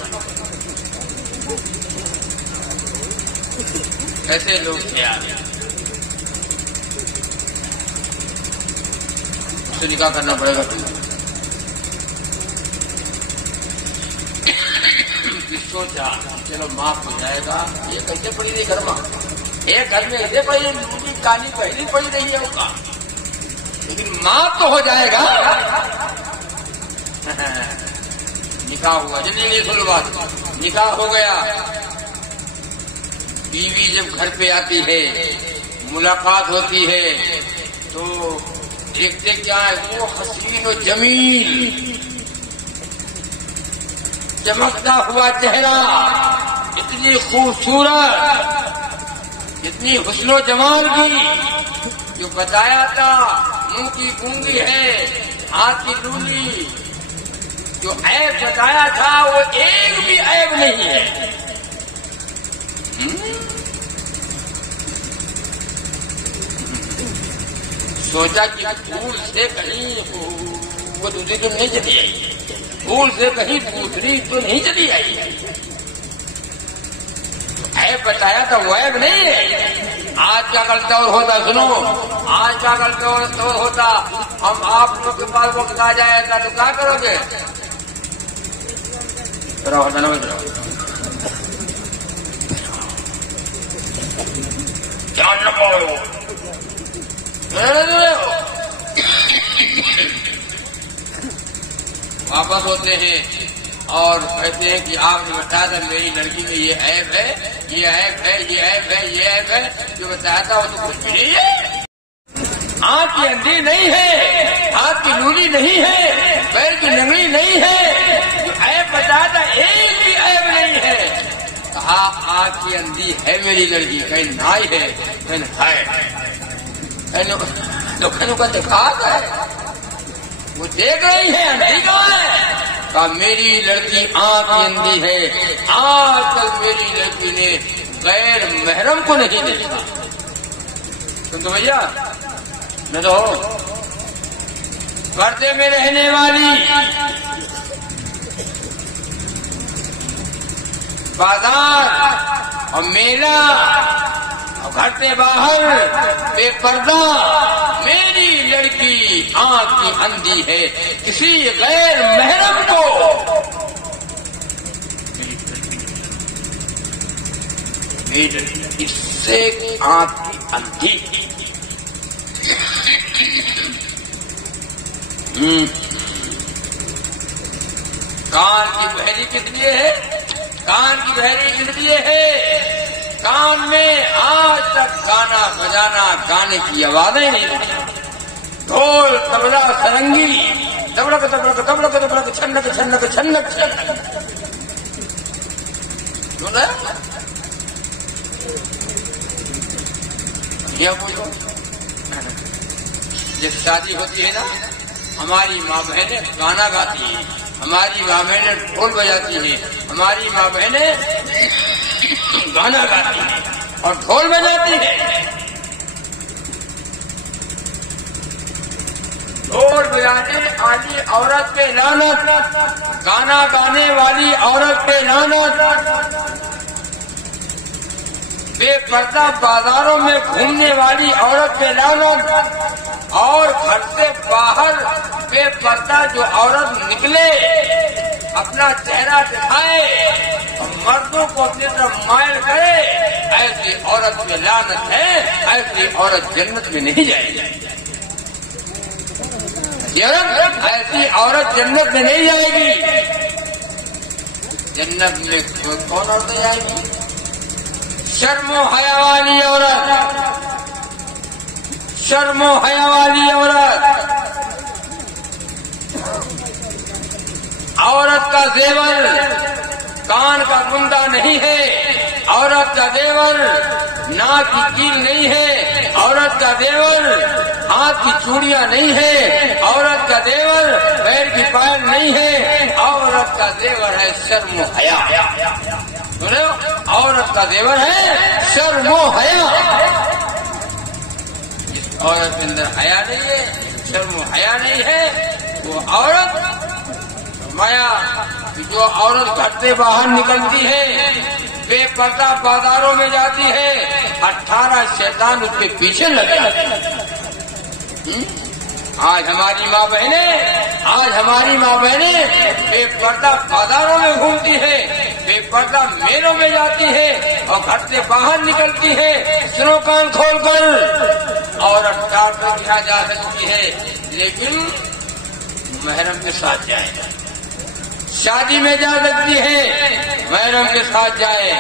ایسے لوگ تھے یار. اسے نکاح کرنا پڑے گا. سوچا چلو معاف ہو جائے گا. یہ کیسے پڑی رہی گھر میں, ایک گھر میں ایسے پڑی لوٹی کہانی پہلی پڑی رہی ہے ہوگا, لیکن معاف تو ہو جائے گا. نکاح ہوا, جلدی سن بات. نکاح ہو گیا. بیوی جب گھر پہ آتی ہے, ملاقات ہوتی ہے, تو دیکھتے کیا ہے, وہ حسین و جمیل, چمکتا ہوا چہرہ, اتنی خوبصورت, اتنی حسن و جمال کی, جو بتایا تھا منہ کی گونگی ہے, ہاتھ کی لولی, جو عیب بتایا تھا وہ ایک بھی عیب نہیں ہے. سوچا کہ پھول سے کہیں وہ دوسری تو نہیں چلی آئی, پھول سے کہیں دوسری تو نہیں چلی آئی. عیب بتایا تھا وہ عیب نہیں ہے. آج کا کل دور ہوتا, سنو, آج کا کل دور ہوتا, ہم آپ لوگوں کے پاس وقت آ جائے گا تو کیا کرو گے؟ جان نہ واپس ہوتے ہیں اور کہتے ہیں کہ آپ نے بتایا تھا میری لڑکی میں یہ عیب ہے, یہ عیب ہے, یہ عیب ہے, یہ عیب ہے. جو بتایا تھا وہ تو کچھ بھی نہیں ہے. آنکھ کی اندھی نہیں ہے, ہاتھ کی لولی نہیں ہے, پیر کی لنگڑی نہیں ہے. جو عیب بتایا تھا ایک بھی عیب نہیں ہے. کہا آنکھ کی اندھی ہے میری لڑکی, کہیں نائی ہے, کہیں ہے, لوگوں کا دکھا ہے, وہ دیکھ رہی ہے, اندھی کون ہے؟ کہا میری لڑکی آنکھ کی اندھی ہے, آج تک میری لڑکی نے غیر محرم کو نہیں دیکھا. سن تو بھیا, میں تو پردے میں رہنے والی, بازار اور میلہ اور گھر سے باہر بے پردہ میری لڑکی آنکھ کی اندھی ہے, کسی غیر محرم کو اس سے آنکھ کی اندھی. کان کی بہری کس لیے ہے؟ کان کی بہری کس لیے ہے؟ کان میں آج تک گانا بجانا, گانے کی آوازیں نہیں رہی. ڈھول, تبلا, سرنگی, تبلک تبلک تبلک تبلک, چھنک چھنک چھنک چھنک. سنا پوچھو, جب شادی ہوتی ہے نا, ہماری ماں بہنیں گانا گاتی ہیں, ہماری ماں بہنیں ڈھول بجاتی ہیں, ہماری ماں بہنیں گانا گاتی ہیں اور ڈھول بجاتی ہیں. ڈھول بجانے والی عورت پہ لعنت, گانا گانے والی عورت پہ لعنت, بے پردہ بازاروں میں گھومنے والی عورت پہ لعنت, اور گھر سے باہر بے پردہ جو عورت نکلے, اپنا چہرہ دکھائے اور مردوں کو اپنی طرف مائل کرے, ایسی عورت میں لعنت ہے. ایسی عورت جنت میں نہیں جائے گی. ایسی عورت جنت میں نہیں جائے گی. جنت میں کون عورتیں جائے گی؟ شرم و حیا والی عورت, شرم و حیا والی عورت کا زیور کان کا گندا نہیں ہے، عورت کا زیور ناک کی کیل نہیں ہے، عورت کا زیور ہاتھ کی چوڑیاں نہیں ہے، عورت کا زیور پیر کی پائل نہیں ہے، عورت کا زیور ہے شرم و حیا۔ عورت کا زیور ہے شرم و حیا۔ جس عورت کے اندر حیا نہیں ہے، شرم و حیا نہیں ہے، وہ عورت مایا جو عورت گھر سے باہر نکلتی ہے، بے پردہ بازاروں میں جاتی ہے، 18 شیطان اس کے پیچھے لگ جاتے ہیں۔ آج ہماری ماں بہنیں بے پردہ بازاروں میں گھومتی ہے، بے پردہ میلوں میں جاتی ہے اور گھر سے باہر نکلتی ہے سنو کان کھول کر۔ عورت ڈاکٹر کے یہاں جا سکتی ہے لیکن محرم کے ساتھ جائے گا، شادی میں جا سکتی ہے محرم کے ساتھ جائے،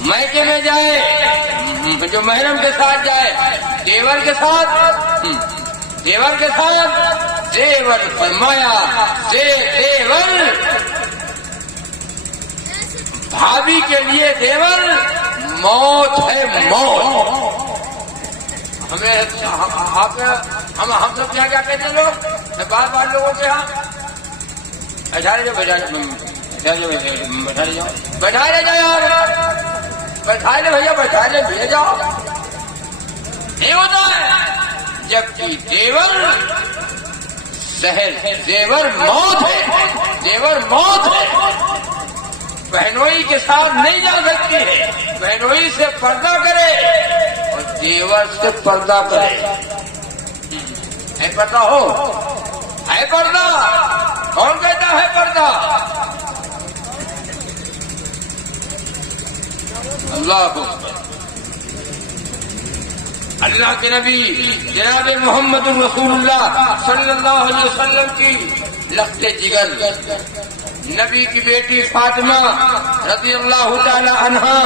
میکے میں جائے جو محرم کے ساتھ جائے، دیور کے ساتھ دیور فرمایا دیور بھابھی کے لیے دیور موت ہے موت۔ ہم سب کیا کہتے ہیں لوگ بار لوگوں کے یہاں بیٹھا لے جاؤ بھیا بیٹھا لے بھیجا جاؤ، نہیں ہوتا ہے۔ جبکہ زیور موت ہے، بہنوئی کے ساتھ نہیں جا سکتی ہے، بہنوئی سے پردہ کرے اور دیور سے پردہ کرے۔ ہے پردہ ہے پردہ، کون کہتا ہے پردہ؟ اللہ کے نبی جناب محمد رسول اللہ صلی اللہ علیہ وسلم کی لخت جگر نبی کی بیٹی فاطمہ رضی اللہ تعالی عنہا،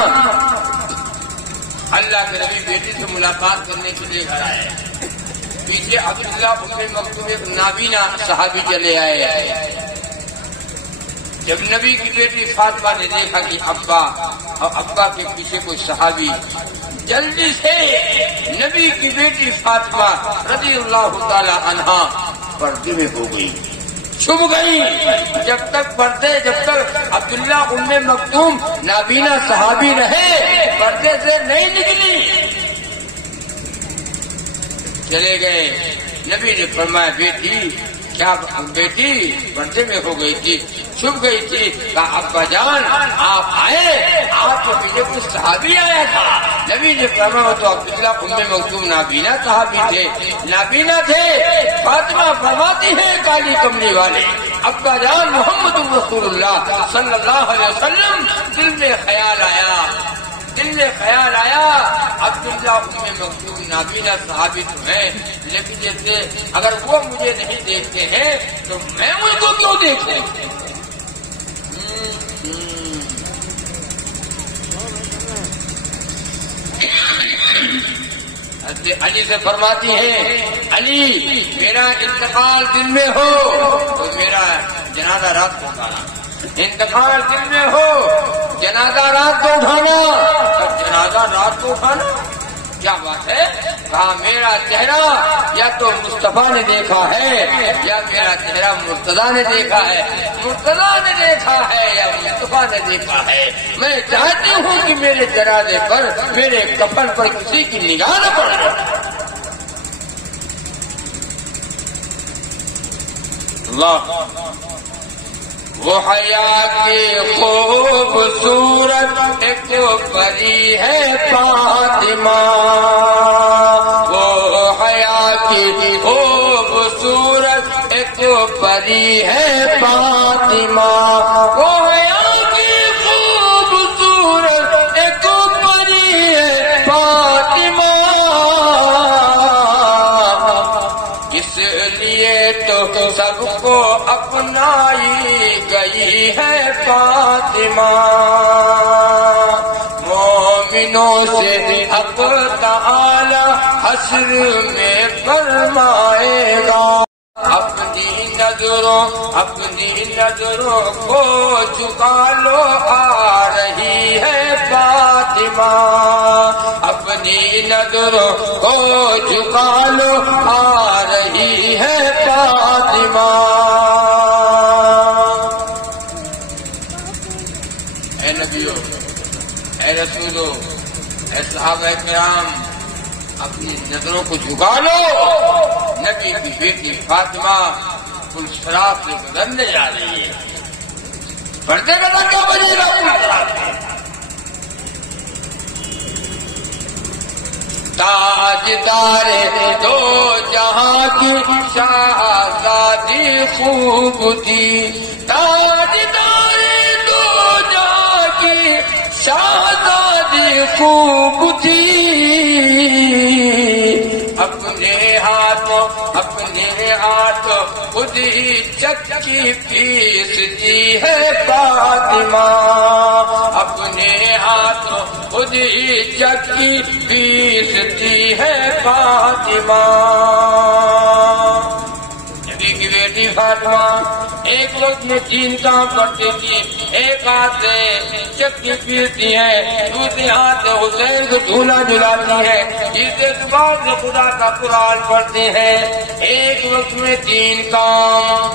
اللہ کے نبی بیٹی سے ملاقات کرنے کے لیے گھر آئے، پیچھے عبداللہ ام مکتوم ایک نابینا صحابی چلے آئے۔ جب نبی کی بیٹی فاطمہ نے دیکھا کہ ابا کے پیچھے کوئی صحابی، جلدی سے نبی کی بیٹی فاطمہ رضی اللہ تعالی عنہا پردے میں ہو گئی، چھپ گئی۔ جب تک عبداللہ ام مکتوم نابینا صحابی رہے، پردے سے نہیں نکلی، چلے گئے۔ نبی نے فرمایا کیا بیٹی پردے میں ہو گئی تھی، چھپ گئی تھی؟ کہا ابا جان آپ آئے، آپ کے پیچھے کچھ صحابی آیا تھا۔ نبی نے فرمایا تو عبداللہ ام مکتوم نابینا صحابی تھے، نابینا تھے۔ فاطمہ فرماتی ہے کالی کملی والے، ابا جان محمد رسول اللہ صلی اللہ علیہ وسلم، دل میں خیال آیا عبداللہ ام مکتوم نابینا صحابی تو ہیں، لیکن جیسے اگر وہ مجھے نہیں دیکھتے ہیں تو میں ان کو کیوں دیکھوں؟ علی سے فرماتی ہیں علی میرا انتقال دن میں ہو تو میرا جنازہ رات کو اٹھانا، انتقال دن میں ہو جنازہ رات کو اٹھانا، جنازہ رات کو اٹھانا کیا بات ہے؟ کہا میرا چہرہ یا تو مصطفیٰ نے دیکھا ہے یا میرا چہرہ مرتضیٰ نے دیکھا ہے، مرتضیٰ نے دیکھا ہے یا مصطفیٰ نے دیکھا ہے۔ میں چاہتی ہوں کہ میرے جنازے پر، میرے کفن پر کسی کی نگاہ نہ پڑے۔ اللہ وہ حیا کی خوبصورت ایک پری ہے فاطمہ، وہ حیا کی خوبصورت ایک پری ہے فاطمہ، وہ حیا کی خوبصورت ایک پری ہے فاطمہ، اس لیے تو سب کو اپنائی گئی ہے فاطمہ، مومنوں سے حق حشر میں فرمائے گا۔ اپنی نظروں کو جھکا لو، آ رہی ہے فاطمہ۔ اپنی نظروں کو جھکا لو، آ رہی ہے فاطمہ۔ اے نبیو، اے رسولو، اے صحابہ کرام، اپنی نظروں کو جھکا لو، نبی کی بیٹی فاطمہ پلسرات سے گزرنے جا رہی ہے۔ پردے کا کیا بجے گا؟ تاجدار دو جہاں کی شہزادی خوب تھی، تاجدار دو جہاں کی شہزادی خوب تھی۔ اپنے ہاتھ خود ہی چکی پیستی ہے فاطمہ۔ اپنے ہاتھ خود ہی چکی پیستی ہے فاطمہ۔ نبی کی بیٹی فاطمہ ایک وقت میں 3 کام کرتی تھی۔ ایک ہاتھ سے چکی پیستی ہے، دوسرے ہاتھ سے حسین کو جھولا جھلاتی ہے، تیسرے زبان سے خدا کا قرآن پڑھتے ہیں۔ ایک وقت میں 3 کام۔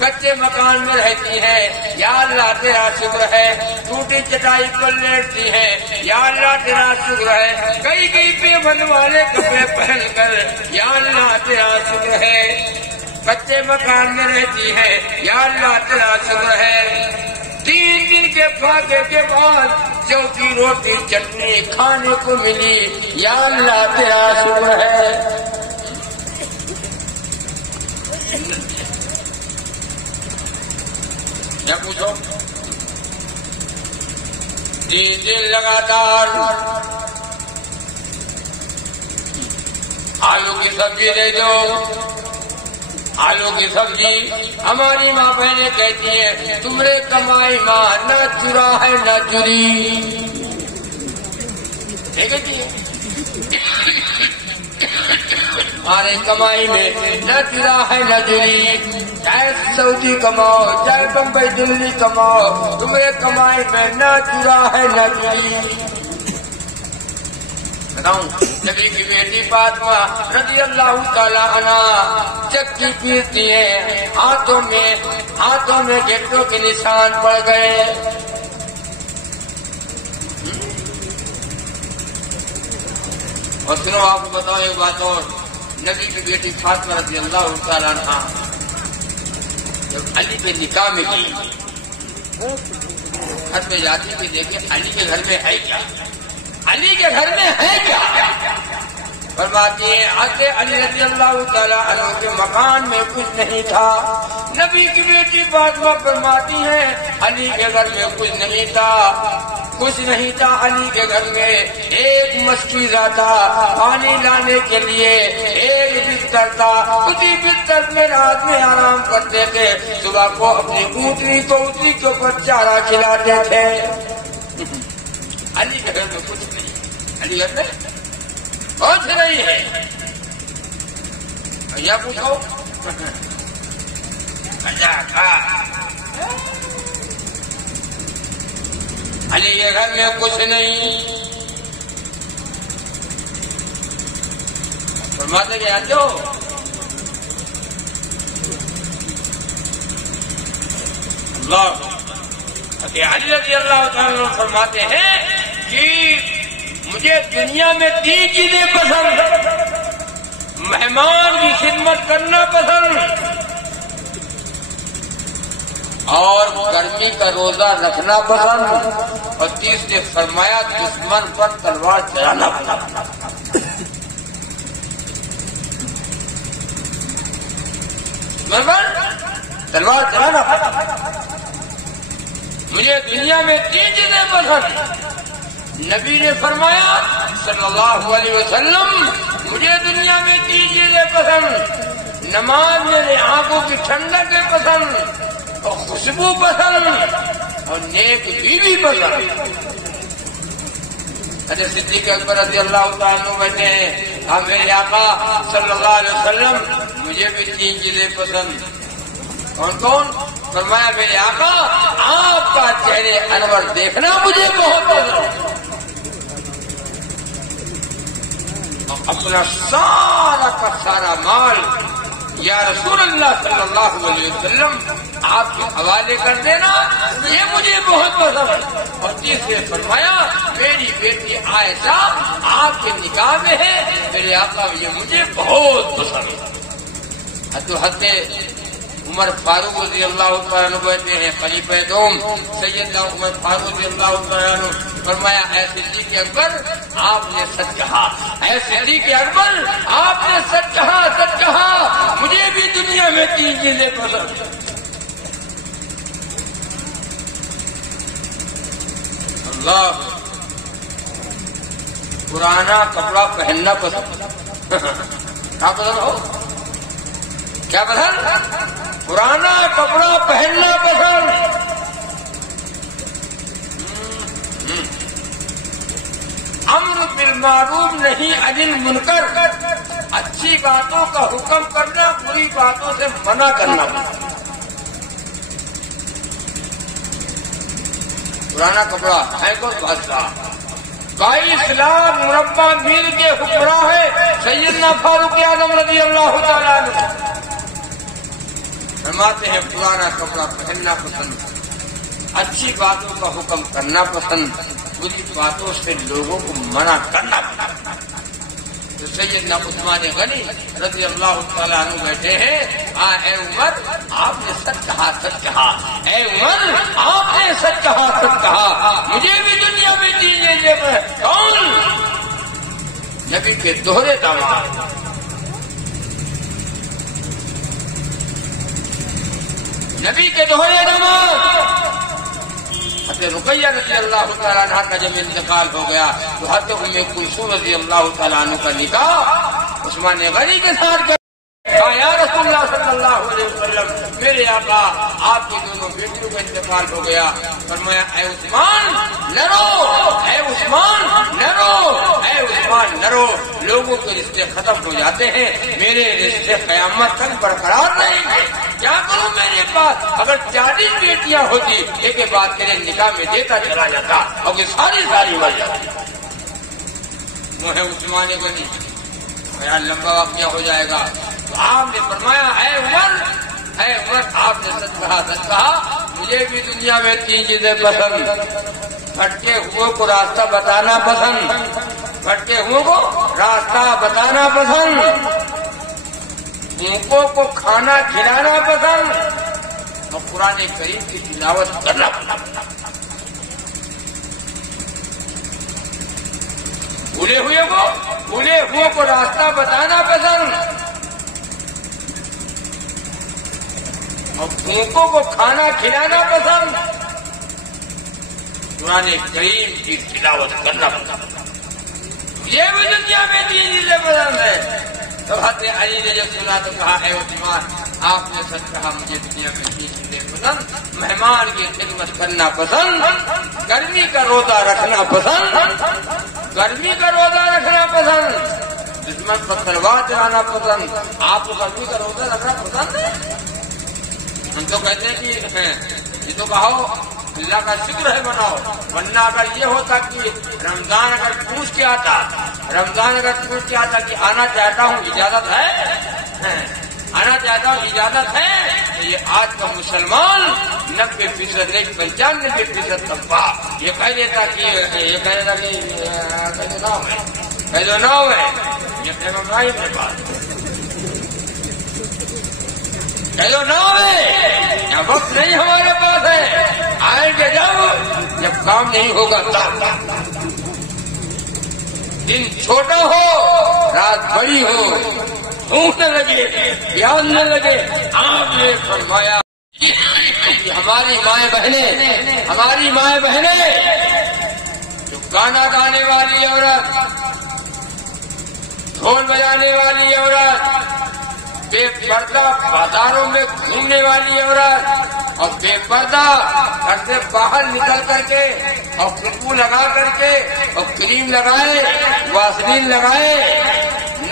کچے مکان میں رہتی ہے، یا اللہ تیرا شکر ہے۔ ٹوٹی چٹائی پر لیٹتی ہے، یا اللہ تیرا شکر ہے۔ کئی پہ بن والے کپڑے پہن کر، یا اللہ تیرا شکر ہے۔ کچے مکان میں رہتی ہے، یا اللہ تیرا شکر ہے۔ 3 دن کے فاقے کے بعد چوکی روٹی چٹنی کھانے کو ملی، یا اللہ تیرا شکر ہے۔ کیا پوچھو؟ 3 دن لگاتار آلو کی سبزی دے دو، آلو کی سبزی۔ ہماری ماں بہنیں کہتی ہیں تمہارے کمائی ماں نہ چرا ہے نہ چری۔ ہمارے کمائی میں نہ چرا ہے نہ چری، چاہے سعودی کماؤ چاہے بمبئی دلی کماؤ، تمہارے کمائی میں نہ چرا ہے نہ چری۔ بتاؤں نبی کی بیٹی فاطمہ رضی اللہ تعالیٰ عنہ چکی پیستی ہے، ہاتھوں میں گھٹوں کے نشان پڑ گئے۔ اور سنو آپ کو بتاؤ ایک بات اور، نبی کی بیٹی فاطمہ رضی اللہ تعالیٰ عنہ جب علی کے نکاح میں گئی، گھر میں جاتی کہ دیکھیں علی کے گھر میں ہے کیا، علی کے گھر میں ہے کیا؟ فرماتی ہیں حضرت علی رضی اللہ تعالیٰ عنہ کے مکان میں کچھ نہیں تھا۔ نبی کی بیٹی فاطمہ فرماتی ہیں علی کے گھر میں کچھ نہیں تھا علی کے گھر میں ایک مشکیزہ تھا، پانی لانے کے لیے ایک بستر تھا، اسی بستر میں رات میں آرام کرتے تھے، صبح کو اپنی اونٹنی کو اسی کے اوپر چارہ کھلاتے تھے۔ علی کے گھر میں کچھ نہیں، علی گھر میں کچھ نہیں ہے۔ یا پوچھو اللہ کا علی کے گھر میں کچھ نہیں۔ فرماتے کہ آتے ہو اللہ علی رضی اللہ تعالیٰ فرماتے ہیں کہ مجھے دنیا میں 3 چیزیں پسند، مہمان کی خدمت کرنا پسند، اور گرمی کا روزہ رکھنا پسند، اور تیسرے فرمایا دشمن پر تلوار چلانا پسند۔ تلوار چلانا پسند۔ مجھے دنیا میں 3 چیزیں پسند۔ نبی نے فرمایا صلی اللہ علیہ وسلم مجھے دنیا میں 3 چیزیں پسند، نماز میرے آنکھوں کی ٹھنڈک پسند، اور خوشبو پسند، اور نیک بیوی پسند۔ حضرت صدیق اکبر رضی اللہ تعالیٰ عنہ کہتے ہیں کہا میرے آقا صلی اللہ علیہ وسلم مجھے بھی 3 چیزیں پسند. کون کون؟ فرمایا میرے آقا آپ کا چہرے انور دیکھنا مجھے بہت پسند. اپنا سارا کا سارا مال یا رسول اللہ صلی اللہ علیہ وسلم آپ کے حوالے کر دینا یہ مجھے بہت پسند. اور تیسرے فرمایا میری بیٹی عائشہ آپ کے نکاح میں ہے میرے آقا یہ مجھے بہت پسند. حضرت عمر فاروق رضی اللہ تعالیٰ عنہ کہتے ہیں خلیفہ دوم سیدنا عمر فاروق رضی اللہ تعالیٰ عنہ فرمایا اے صدیق اکبر آپ نے سچ کہا. اے صدیق اکبر آپ نے سچ کہا سچ کہا مجھے بھی دنیا میں 3 چیزیں پسند. اللہ پرانا کپڑا پہننا پسند. کیا پسند ہو؟ کیا پسند؟ پرانا کپڑا پہننا پسند. امر بالمعروف نہیں عن المنکر اچھی باتوں کا حکم کرنا بری باتوں سے منع کرنا. پرانا کپڑا ہے کو بادشاہ 22 لاکھ مربع میل کے حکمراں ہے سیدنا فاروق اعظم رضی اللہ تعالیٰ عنہ. فرماتے ہیں پرانا کپڑا پہننا پسند اچھی باتوں کا حکم کرنا پسند بری باتوں سے لوگوں کو منع کرنا پسند. تو سیدنا عثمان غنی رضی اللہ تعالیٰ عنہ بیٹھے ہیں اے عمر آپ نے سچ کہا سچ کہا. اے عمر آپ نے سچ کہا سچ کہا مجھے بھی دنیا میں دیجیے. کون؟ نبی کے دوہرے داماد نبی کے دوہرے داماد حضرت رقیہ رضی اللہ تعالیٰ عنہ کا جب انتقال ہو گیا تو حضرت ام کلثوم رضی اللہ تعالیٰ عنہ کا نکاح عثمان غنی کے ساتھ کہا یا رسول اللہ صلی اللہ علیہ وسلم میرے آقا آپ کی دونوں بیٹیوں کا انتقال ہو گیا. فرمایا اے عثمان نہ رو اے عثمان نہ رو اے عثمان نہ رو لوگوں کے رشتے ختم ہو جاتے ہیں میرے رشتے قیامت تک برقرار رہیں گے. کیا کروں میرے پاس اگر 40 بیٹیاں ہوتی ایک کے بعد تیرے نکاح میں دیتا چلا جاتا اور یہ ساری مر جاتی. وہ ہے عثمان غنی لمبا واقعہ ہو جائے گا. تو آپ نے فرمایا اے عمر آپ نے سچ کہا مجھے بھی دنیا میں 3 چیزیں پسند. بھٹکے ہوئے کو راستہ بتانا پسند بھٹکے ہوئے کو راستہ بتانا پسند بھوکوں کو کھانا کھلانا پسند اور قرآن کریم کی تلاوت کرنا پسند. بھولے ہوئے کو راستہ بتانا پسند اور بھوکوں کو کھانا کھلانا پسند قرآن کریم کی تلاوت کرنا پسند. یہ بھی دنیا میں 3 چیزیں پسند ہے. تو حضرت علی نے جب سنا تو کہا اے عثمان آپ نے سچ کہا مجھے دنیا میں 3 چیزیں پسند مہمان کی خدمت کرنا پسند گرمی کا روزہ رکھنا پسند دشمن پر تلوار چلانا پسند. آپ کو گرمی کا روزہ رکھنا پسند ہے؟ ہم تو کہتے ہیں کہ یہ تو کہو اللہ کا شکر ہے مناؤ. ورنہ اگر یہ ہوتا کہ رمضان اگر پوچھ کے آتا کہ آنا چاہتا ہوں اجازت ہے تو یہ آج کا مسلمان 90% نہیں 95% طبقہ یہ کہہ دیتا کہ کہہ دو نہ ہوئے یہ نہ ہوئے یا وقت نہیں ہمارے پاس ہے آئیں گے جب کام نہیں ہوگا تب. دن چھوٹا ہو رات بڑی ہو بھوک نہ لگے پیاس نہ لگے. آپ نے فرمایا کہ ہماری مائیں بہنیں جو گانا گانے والی عورت ڈھول بجانے والی عورت بے پردہ بازاروں میں گھومنے والی عورت اور بے پردہ گھر سے باہر نکل کر کے اور خوشبو لگا کر کے اور کریم لگائے واسلین لگائے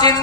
3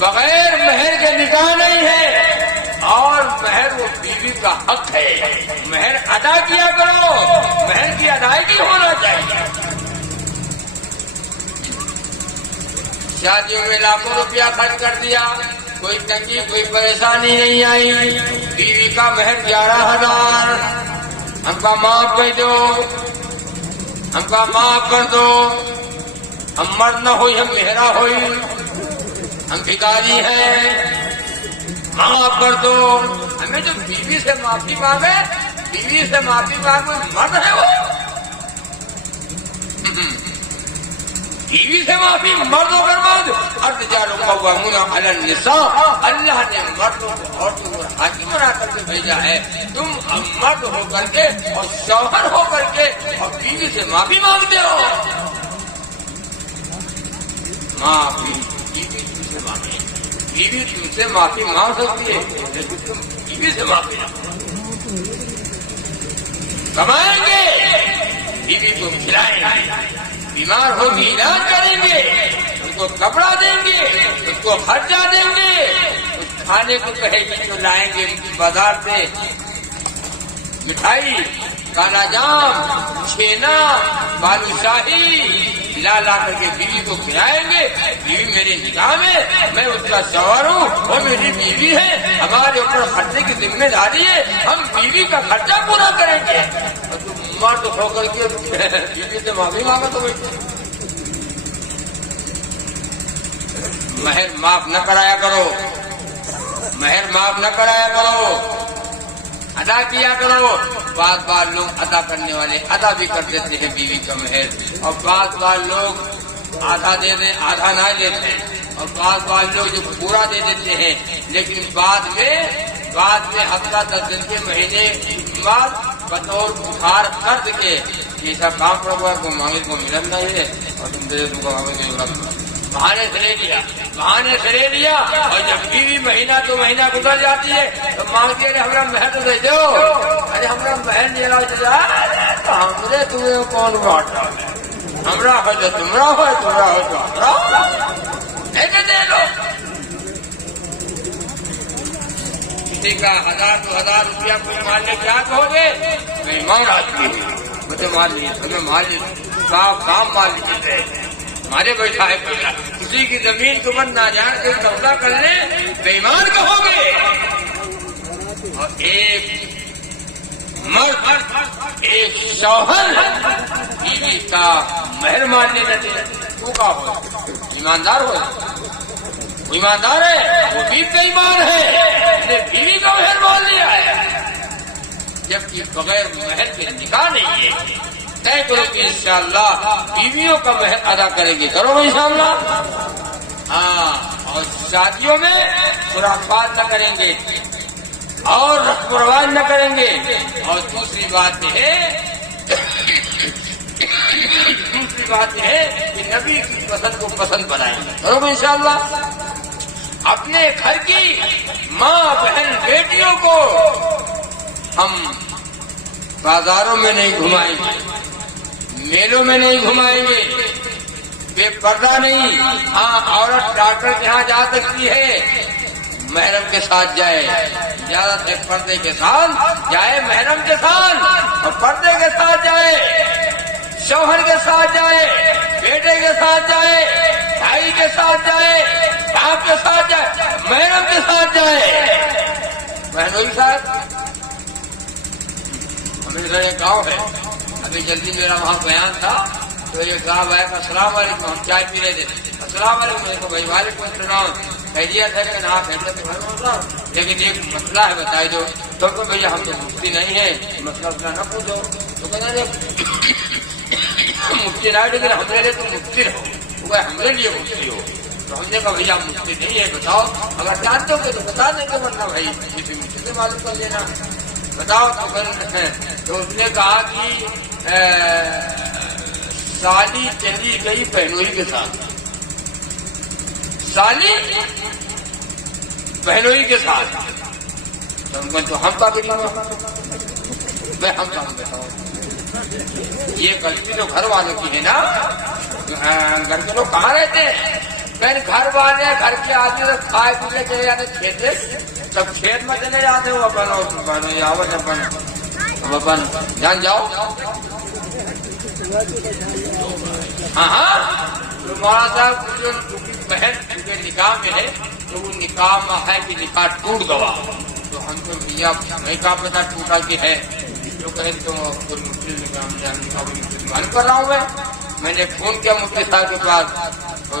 بغیر مہر کے نکاح نہیں ہے، اور مہر وہ بیوی کا حق ہے، مہر ادا کیا کرو، مہر کی ادائیگی ہونا چاہیے۔ شادیوں میں لاکھوں روپیہ خرچ کر دیا، کوئی تنگی کوئی پریشانی نہیں آئی، بیوی کا مہر 11,000، ہم کا معاف کر دو، ہم کا معاف کر دو، ہم مرد نہ ہوئی ہم مہرا ہوئی، ہم بھکاری ہیں، معاف کر دو۔ ہمیں جو بیوی سے معافی مانگے، بیوی سے معافی مانگے مرد ہے وہ، بیوی سے معافی مرد ہو کر مانگ۔ الرجال قوامون علی النساء، اللہ نے مردوں کو عورتوں کو حاکم بنا کر کے بھیجا ہے، تم مرد ہو کر کے اور شوہر ہو کر کے اور بیوی سے معافی مانگتے ہو۔ معافی بیوی تم سے مانگے، بیوی تم سے معافی مانگ سکتی ہے، لیکن تم بیوی سے معافی نہ کمائیں گے، بیوی کو کھلائیں گے، بیمار ہوگی علاج کریں گے، ان کو کپڑا دیں گے، اس کو خرچہ دیں گے، کچھ کھانے کو کہے گی تو لائیں گے بازار سے، مٹھائی، کالا جام، چھینا، بالو شاہی لا کر کے بیوی کو کھلائیں گے۔ بیوی میرے نکاح میں اس کا شوہر ہوں، وہ میری بیوی ہے، ہمارے اوپر خرچے کی ذمہ داری ہے، ہم بیوی کا خرچہ پورا کریں گے۔ مرد ہو کر کے بیوی سے معافی مانگا تو مہر معاف نہ کرایا کرو، مہر معاف نہ کرایا کرو، ادا کیا کرو۔ بعض بار لوگ ادا کرنے والے ادا بھی کر دیتے ہیں بیوی کا مہر، اور بعض بار لوگ آدھا دے دیں آدھا نہ لیتے ہیں، اور بعض بار لوگ جو پورا دے دیتے ہیں، لیکن بعد میں ہفتہ 10 دن کے مہینے بعد بطور بخار قرض کے ایسا کام پڑا ہوا کو مانگے کو ملن نہیں ہے، اور تم دے دوں گا بہانے سے لے لیا، اور جب بیوی مہینہ تو مہینہ گزر جاتی ہے تو مانگتی ہے ہمارا مہر تو دے دو، ارے ہمارا مہر نہیں رہا، ہمارے تمہیں کون بانٹ رہا ہے، ہمارا ہو جو تمہرا ہو، تمہرا ہو جو ہمارا دے دو۔ کسی کا 1000 2000 روپیہ کوئی مال لے کیا کہو گے؟ ایمان آدمی ہے، مجھے مال نہیں، تمہیں مال نہیں، کام مال لیتے ہیں، ہمارے بیٹھا ہے پہلا، کسی کی زمین کو من نہ جان کے قبضہ کر لیں، بے ایمان کہو گے۔ اور ایک مرد ایک شوہر بیوی کا مہر ماننے نہ دے، تو کا ہو ایماندار ہو، ایماندار ہے وہ بھی بے ایمان ہے، اس نے بیوی کا مہر مان لیا ہے، جبکہ بغیر مہر کے نکاح نہیں ہے۔ طے کرو کہ انشاءاللہ بیویوں کا مہر ادا کریں گے، کرو گے انشاءاللہ۔ ہاں، اور شادیوں میں خرافات نہ کریں گے اور رسم و رواج نہ کریں گے، اور دوسری بات یہ ہے کہ نبی کی پسند کو پسند بنائیں گے، کرو گے انشاءاللہ۔ اپنے گھر کی ماں بہن بیٹیوں کو ہم بازاروں میں نہیں گھمائیں گے، میلوں میں نہیں گھمائیں گے، بے پردہ نہیں۔ ہاں، عورت ڈاکٹر کے ہاں جا سکتی ہے، محرم کے ساتھ جائے، زیادہ سے پردے کے ساتھ جائے، محرم کے ساتھ اور پردے کے ساتھ جائے، شوہر کے ساتھ جائے، بیٹے کے ساتھ جائے، بھائی کے ساتھ جائے، باپ کے ساتھ جائے، محرم کے ساتھ جائے، بہنوں کے ساتھ۔ ہمیں ادھر ایک گاؤں ہے، ابھی جلدی میرا وہاں بیان تھا تو یہ صاحب آیا، السلام علیکم، ہم چائے پی رہے تھے، السلام علیکم، میرے کو بھائی وعلیکم السلام، خیریت ہے لیکن آپ خیریت سے گھر، لیکن ایک مسئلہ ہے بتائی دو۔ تو بھیا ہم تو مفتی نہیں ہے، مسئلہ نہ پوچھو، تو کہنا مفتی نہ، لیکن ہمارے لیے تو مفتی ہو، وہ ہمارے لیے مفتی ہو۔ تو ہم نے کہا بھیا مفتی نہیں ہے، بتاؤ، اگر جانتے ہو کہ تو بتا دیں گے، ورنہ بھائی کسی مفتی سے معلوم کر لینا، بتاؤ۔ تو اس نے کہا کہ سالی چلی گئی بہنوئی کے ساتھ، سالی بہنوئی کے ساتھ، تو ہم کا میں ہم کا بتاؤ، یہ غلطی تو گھر والوں کی ہے نا، گھر کے لوگ کہاں رہتے ہیں، میں گھر والے گھر کے آدمی تو کھائے پی کے چلے جاتے کھیتے، سب کھیت میں چلے جاتے ہو اپن آوت اپن جان جاؤ. ہاں مولانا صاحب جو بہن کے نکاح میں ہے تو وہ نکاح میں ہے کہ نکاح ٹوٹ گوا، تو ہم تو بھیا نہیں کہا پتا ٹوٹا کہ ہے، جو کہیں تو مسلمان کر رہا ہوں میں نے فون کیا مفتی صاحب کے پاس،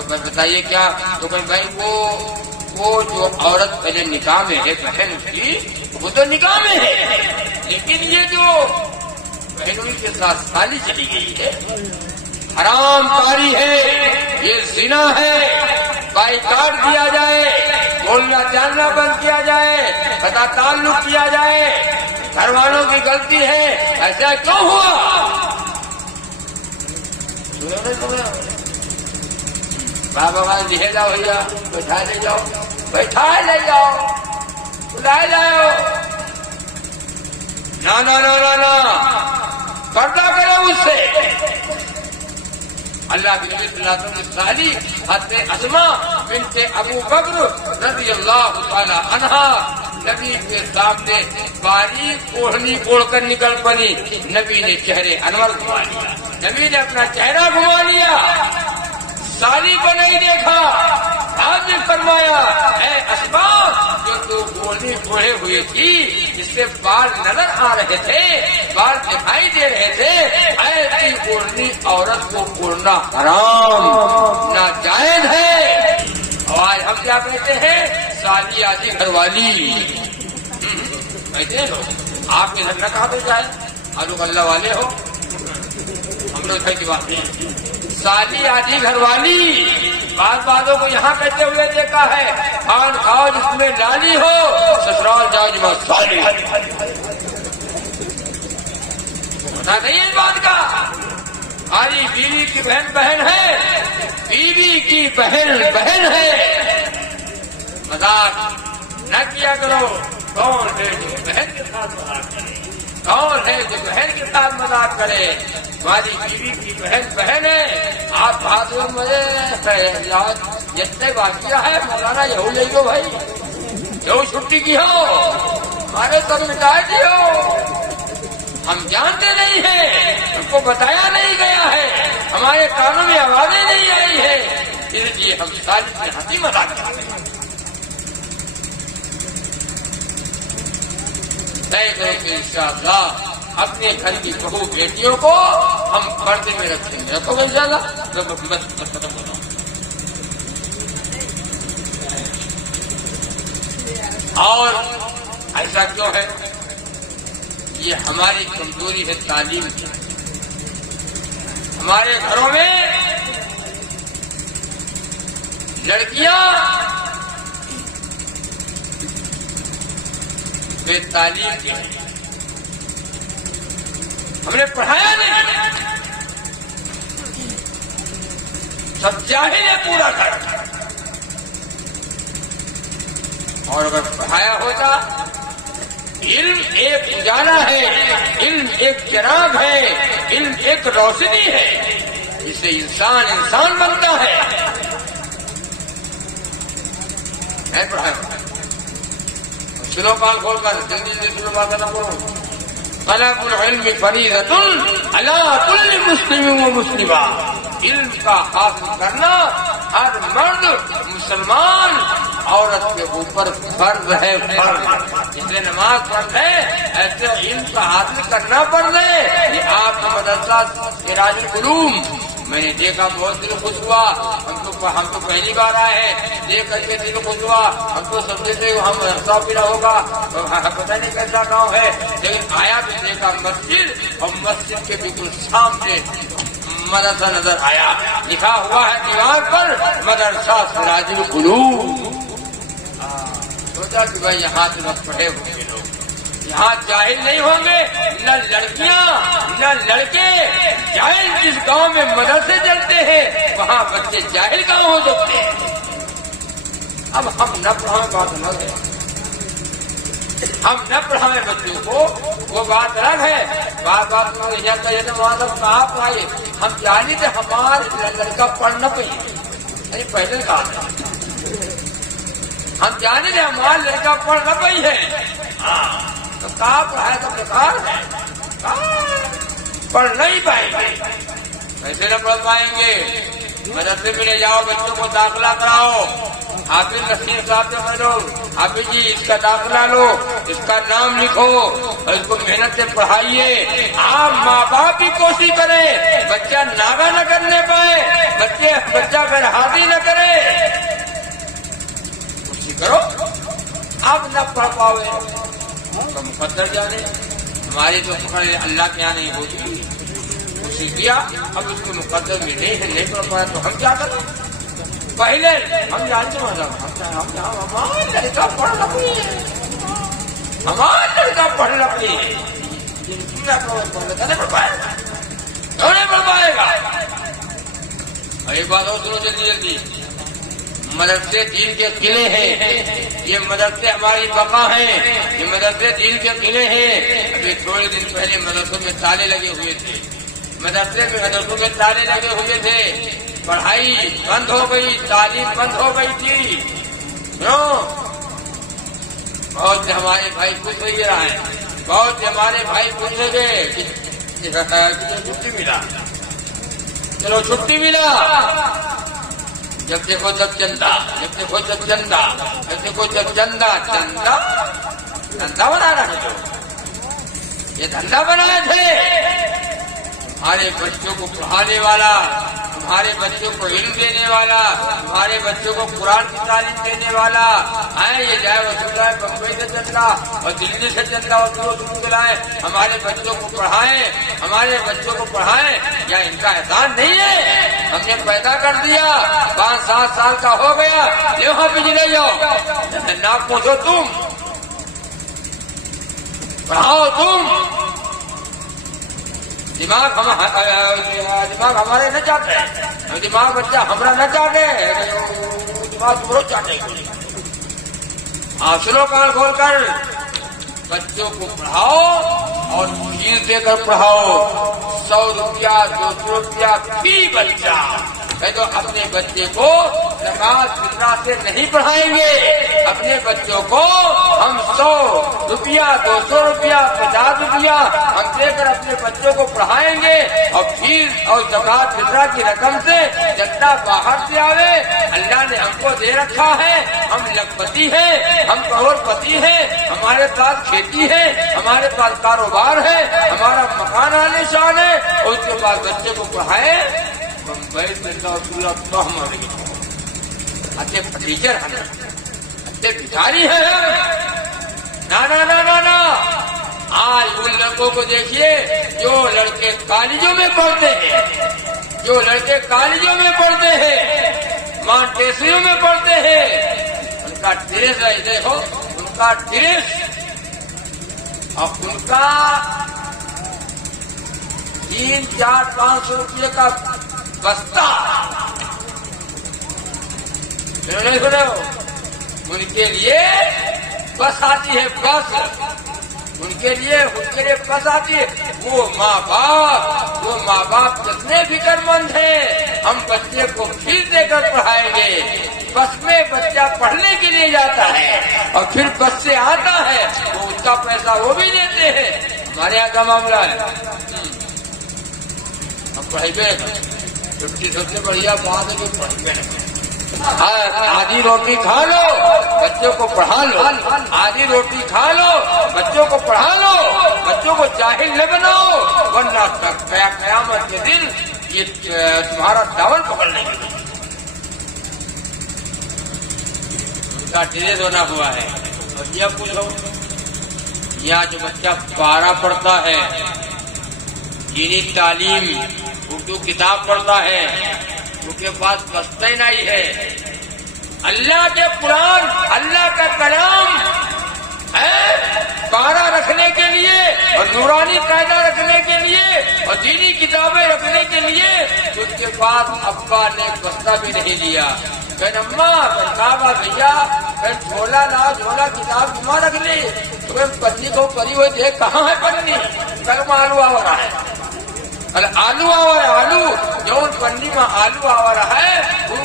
بتائیے کیا؟ تو کہ بھائی وہ جو عورت پہلے نکاح میں ہے بہن اس کی، وہ تو نکاح میں ہے، لیکن یہ جو بہنوئی کے ساتھ سالی چلی گئی ہے حرام کاری ہے، یہ زنا ہے، بائیکاٹ کیا جائے، بولنا جاننا بند کیا جائے، قطع تعلق کیا جائے، گھر والوں کی غلطی ہے، ایسا کیوں ہوا؟ بابا بھائی لے جاؤ بھیا، بیٹھا لے جاؤ، بیٹھا لے جاؤ، بلائے لاؤ، نہ پردہ کرو اس سے. اللہ کے نبی صلی اللہ علیہ وسلم کی سالی حضرت اسما بنت ابو بکر رضی اللہ تعالی عنہا نبی کے سامنے باریک اوڑھنی اوڑھ کر نکل پڑی. نبی نے چہرے انور گھما لیا، نبی نے اپنا چہرہ گھما لیا، سالی کو نہیں دیکھا. آپ نے فرمایا اے اسما جو تو اوڑھنی اوڑھے ہوئے تھی جس سے بال نظر آ رہے تھے، بال دکھائی دے رہے تھے، ایسی اوڑھنی عورت کو اوڑھنا حرام ناجائز ہے. اور آج ہم کیا کہتے ہیں؟ سالی آدھی گھر والی کہتے ہیں لوگ. آپ کے گھر نہ کہا جائے آپ لوگ اللہ والے ہو، ہم لوگ گھر کی بات نہیں. سالی آدھی گھر والی بعض باتوں کو یہاں کہتے ہوئے دیکھا ہے، خان کھاؤ جس میں لالی ہو، سسرال جاؤ جس میں سالی. پتا نہیں اس بات کا؟ ہماری بیوی کی بہن بہن ہے، بیوی کی بہن بہن ہے. مذاق نہ کیا کرو. کون ہے جو بہن کے ساتھ مذاق کرے؟ کون ہے جو بہن کے ساتھ مذاق کرے؟ ہماری بیوی کی بہن بہن ہے. آپ بہادر مجھے جتنے باقیہ ہے مولانا یہو لے لو بھائی، جو چھٹی کی ہو ہمارے سب مٹائے دی ہو. ہم جانتے نہیں ہیں، ہم کو بتایا نہیں گیا ہے، ہمارے کانوں میں آوازیں نہیں آئی ہے، اس لیے ہم ساری سے ہنسی مذاق کرتے ہیں. طے کرو کہ انشاءاللہ اپنے گھر کی بہو بیٹیوں کو ہم پردے میں رکھیں گے. رکھو انشاءاللہ. بس ختم ہو رہا ہوں. اور ایسا کیوں ہے؟ یہ ہماری کمزوری ہے تعلیم کی. ہمارے گھروں میں لڑکیاں بے تعلیم کی ہیں. ہم نے پڑھایا نہیں، سب جاہل ہے پورا گھر. اور اگر پڑھایا ہوتا، علم ایک اجالا ہے، علم ایک چراغ ہے، علم ایک روشنی ہے، جس سے انسان بنتا ہے. ہے پڑھایا ہوتا. سنو کان کھول کر جلدی سے سنو بات کرنا بولو. طلب العلم فریضۃ علی کل مسلم و مسلمہ. علم کا حاصل کرنا ہر مرد مسلمان عورت کے اوپر فرض ہے. فرض جسے نماز فرض ہے ایسے علم کا حاصل کرنا فرض ہے. یہ آپ کا مدرسہ سراج العلوم میں نے دیکھا، بہت دل خوش ہوا. ہم تو پہلی بار آئے ہیں، دیکھ کر کے دل خوش ہوا. ہم تو سمجھے تھے ہم مدرسہ بھی نہ ہوگا، پتہ نہیں کیسا گاؤں ہے، لیکن آیا تو دیکھا مسجد، اور مسجد کے بالکل سامنے مدرسہ نظر آیا. لکھا ہوا ہے دیوار پر مدرسہ سراج العلوم. سوچا کہ بھائی یہاں تو نہ پڑھے ہوں گے لوگ، یہاں جاہل نہیں ہوں گے، نہ لڑکیاں نہ لڑکے. جاہل جس گاؤں میں مدرسے چلتے ہیں وہاں بچے جاہل گاؤں ہو سکتے ہیں. اب ہم نہ پڑھائیں بات الگ ہے، ہم نہ پڑھائیں بچوں کو وہ بات الگ ہے. بات وہاں تک آپ آئے ہم جانے تھے ہمارے لڑکا پڑھ نہ پائے. ارے پہلے کہا ہم جانے گے ہمارا لڑکا پڑھ نہ پائی ہے تو کہاں پڑھایا تو بیکار ہے، پڑھ نہیں پائیں گے، کیسے نہ پڑھ پائیں گے؟ مدرسے میں لے جاؤ، بچوں کو داخلہ کراؤ، حافظ نصیر صاحب سے بولو حافظ جی اس کا داخلہ لو، اس کا نام لکھو اور اس کو محنت سے پڑھائیے۔ آپ ماں باپ بھی کوشش کریں بچہ ناغہ نہ کرنے پائے، بچہ اگر حاضی نہ کرے، کوشش کرو۔ آپ نہ پڑھ پاؤ تو مقدر جانے، ہماری تو پکڑ اللہ کے یہاں نہیں ہوتی، کوشش کیا اب اس کے مقدر میں نہیں پڑھ پایا تو ہم کیا کریں؟ پہلے ہم جانتے ہمارا لڑکا پڑھ لگی ہے، ہمارا لڑکا پڑھ لگی ہے، نہیں پڑھ پائے گا۔ ایک بات اور سنو جلدی جلدی، مدرسے دین کے قلعے ہیں، یہ مدرسے ہماری بقا ہیں، یہ مدرسے دین کے قلعے ہیں۔ ابھی تھوڑے دن پہلے مدرسوں میں تالے لگے ہوئے تھے، مدرسوں میں تالے لگے ہوئے تھے، پڑھائی بند ہو گئی، تعلیم بند ہو گئی تھی، بہت سے ہمارے بھائی خوش ہوئی رہا ہے، بہت سے ہمارے بھائی پوچھے گئے چھٹی ملا، چلو چھٹی ملا، جب دیکھو جب چندہ، جب دیکھو جب چندہ، جب دیکھو جب چندہ بنا رہے تھے، یہ دھندا بنائے تھے۔ ہمارے بچوں کو پڑھانے والا، ہمارے بچوں کو علم دینے والا، ہمارے بچوں کو قرآن کی تعلیم دینے والا ہے، یہ جائے وصول ہے بمبئی سے چندہ اور دلی سے چندہ وصول لائے، ہمارے بچوں کو پڑھائیں، ہمارے بچوں کو پڑھائیں، یا ان کا احسان نہیں ہے؟ ہم نے پیدا کر دیا، 5-7 سال کا ہو گیا، یہاں بجلے جاؤ، نہ پوچھو تم، پڑھاؤ تم، دماغ ہمارے نہ چاہتے، دماغ بچہ ہمارا نہ چاہتے، دماغ تمہارا چاہتے۔ سنو کان کھول کر، بچوں کو پڑھاؤ اور فیس دے کر پڑھاؤ، 100 روپیہ 200 روپیہ فی بچہ۔ میں تو اپنے بچے کو زکات فطرہ سے نہیں پڑھائیں گے، اپنے بچوں کو ہم 100 روپیہ 200 روپیہ 50 روپیہ ہم دے کر اپنے بچوں کو پڑھائیں گے، اور فیس اور زکات فطرہ کی رقم سے جتنا باہر سے آوے اللہ نے ہم کو دے رکھا ہے، ہم لکھپتی ہیں، ہم کروڑ پتی ہیں، ہمارے پاس کھیتی ہے، ہمارے پاس کاروبار ہے، ہمارا مکان عالی شان ہے، اور اس کے بعد بچے کو پڑھائیں بمبئی سے تو ہمارے اچھے ٹیچر ہیں، اچھے بھکاری ہیں، نہ آج ان لڑکوں کو دیکھیے جو لڑکے کالجوں میں پڑھتے ہیں، جو لڑکے کالجوں میں پڑھتے ہیں، مانٹیسریوں میں پڑھتے ہیں، ان کا ڈریس دیکھو، ان کا ڈریس اور ان کا 300-400-500 روپئے کا بستہ، نہیں سنے ہو؟ ان کے لیے بس آتی ہے، بس ان کے لیے بس آتی ہے۔ وہ ماں باپ کتنے فکر مند ہیں، ہم بچے کو فیس دے کر پڑھائیں گے، بس میں بچہ پڑھنے کے لیے جاتا ہے اور پھر بس سے آتا ہے، وہ اس کا پیسہ وہ بھی دیتے ہیں۔ ہمارے یہاں کا معاملہ ہے، ہم پڑھائی پہ چھٹی سب سے بڑھیا بات ہے کہ پڑھائی پہ آدھی روٹی کھا لو، بچوں کو پڑھا لو، آدھی روٹی کھا لو، بچوں کو پڑھا لو، بچوں کو جاہل نہ بناؤ، ورنہ قیامت کے دن یہ تمہارا داون پکڑ لیں گے۔ ان کا ڈریس ہونا ہوا ہے، اور یہ پوچھو، یا جو بچہ 12 پڑھتا ہے، دینی تعلیم اردو کتاب پڑھتا ہے، ان کے پاس بستہ ہی نہیں ہے، اللہ کے قرآن، اللہ کا کلام ہے، پارا رکھنے کے لیے اور نورانی قاعدہ رکھنے کے لیے اور دینی کتابیں رکھنے کے لیے اس کے پاس ابا نے بستہ بھی نہیں لیا۔ کہ اماں کہا بھیا جھولا لا، جھولا کتاب جمع رکھ لی، تمہیں پتنی کو پری ہوئی دیکھ کہاں ہے پتنی، کل آلو آ رہا ہے، آلو آور آلو جو پنی میں آلو آ رہا ہے، ان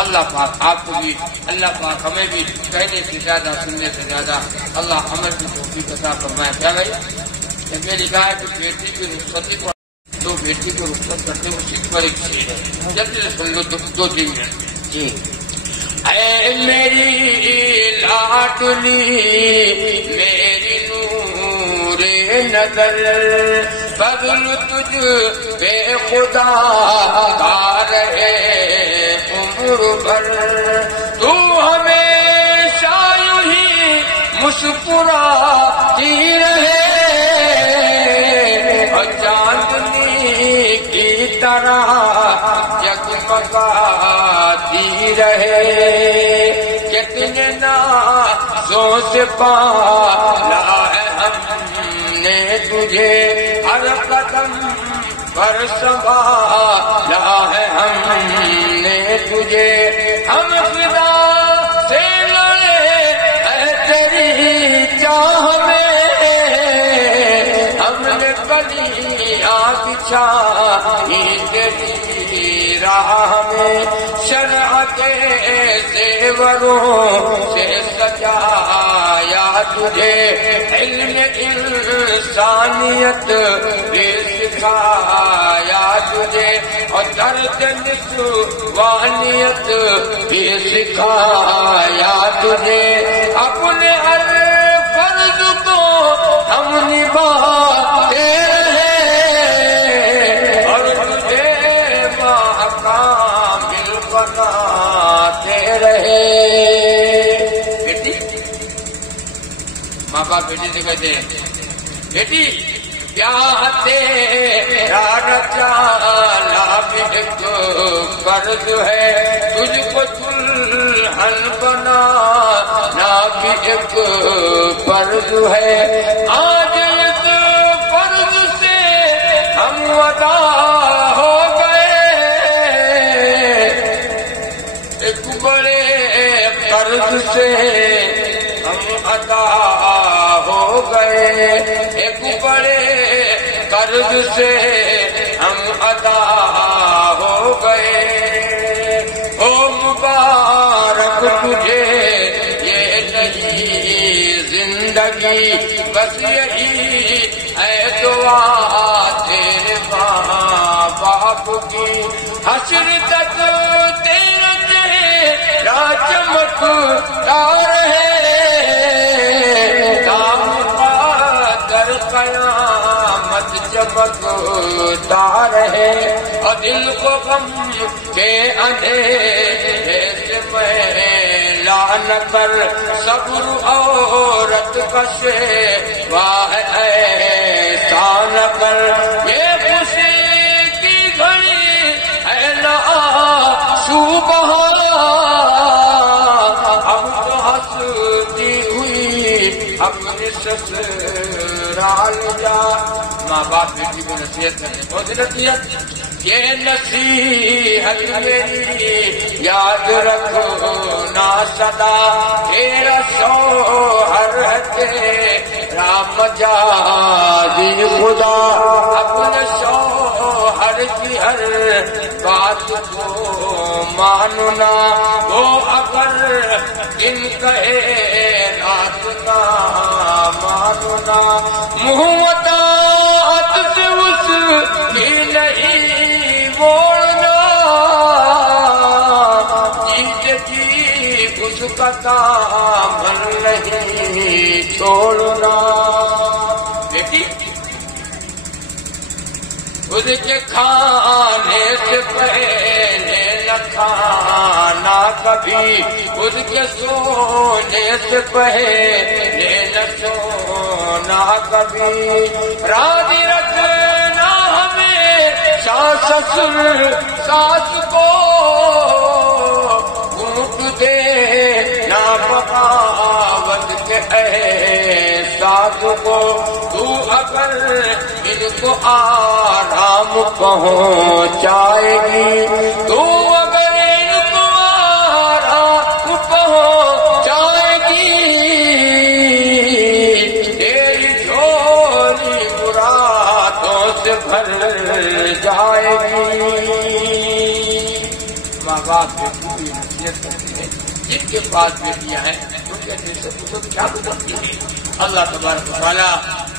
اللہ پاک آپ کو بھی، اللہ پاک ہمیں بھی کہنے سے زیادہ سننے سے زیادہ اللہ عمل کی توفیق عطا فرمائے۔ کیا بھائی یہ لکھا ہے کہ بیٹی کی رخصتی کو تو بیٹی کو رخصت کرتے وہ سکھ پر ایک چیز ہے، جلدی سے سن لو 2-3 منٹ۔ جی اے میری لاڈلی میری نور نظر، فضل تجھ بے خدا کا رہے عمر بھر، تو ہمیشہ یوں ہی مسکراتی رہے اور چاندنی کی طرح جگمگاتی رہے، کتنے نازوں سے پالا ہے ہم نے تجھے، ہر قدم پر سنبھالا ہے ہم نے تجھے، ہم خدا سے لڑے اے تیری چاہ میں، ہم نے کلیاں بچھائی تیری راہ میں، شرع کے زیوروں سے سجایا تجھے، علم انسانیت بھی سکھایا تجھے، اور درد نسوانیت بھی سکھایا تجھے، اپنے ہر فرض کو ہم نبھاتے رہے اور تجھے کامل بناتے رہے۔ بیٹی ماں باپ بیٹی سے کہتے ہیں بیٹی کیا تیرا رچالا بھی ایک قرض ہے، تجھ کو دلہن بنانا بھی ایک فرض ہے، آج اس فرض سے ہم ودا ہو گئے، ایک بڑے قرض سے ہم ادا ہو گئے، ایک بڑے قرض سے ہم ادا ہو گئے، او مبارک تجھے یہ نئی زندگی، بس یہی ہے دعا تیرے ماں باپ کی، حشر تک تیرا چہرہ چمکتا رہے، قیامت چمکتا رہے، اور دل کو غم کے اندھیرے سے میلا نہ کر، صبر عورت کا شیوا ہے ایسا نہ کر، یہ خوشی کی گھڑی ہے نہ آنسو بہا، ہم تو ہنستی ہوئی اپنی سسرال جا۔ ماں باپ بیٹی کو نصیحت کرنے بہت نصیحت، یہ نصیحت میری یاد رکھنا سدا، تیرا شوہر ہے تیرا مجازی خدا، اپنے شوہر کی ہر بات کو ماننا، وہ اگر دن کہے رات نہ ماننا، منہ اطاعت سے اس کی نہیں موڑنا، جیت جی اس کا دامن نہیں چھوڑنا۔ بیٹی اس کے کھانے سے پہلے نہ کھانا کبھی، اس کے سونے سے پہلے نہ سونا کبھی، راضی رکھنا ہمیں سسر ساس کو، گھونٹ دے نہ بغاوت کے احساس کو، تو اگر ان کو آرام پہنچائے گی، تو اگر ان کو آرام پہنچائے گی، تیری جھولی مرادوں سے بھر جائے گی۔ ماں باپ محنت کرتی ہے. جن کے پاس بیٹیاں ہیں ان کے دل سے پوچھو کیا گزرتی ہے. اللہ تبارک و تعالیٰ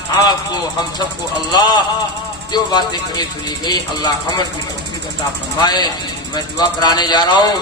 آپ کو ہم سب کو اللہ جو باتیں کہیں سنی گئی اللہ عمل کی توفیق عطا فرمائے. میں دعا کرانے جا رہا ہوں.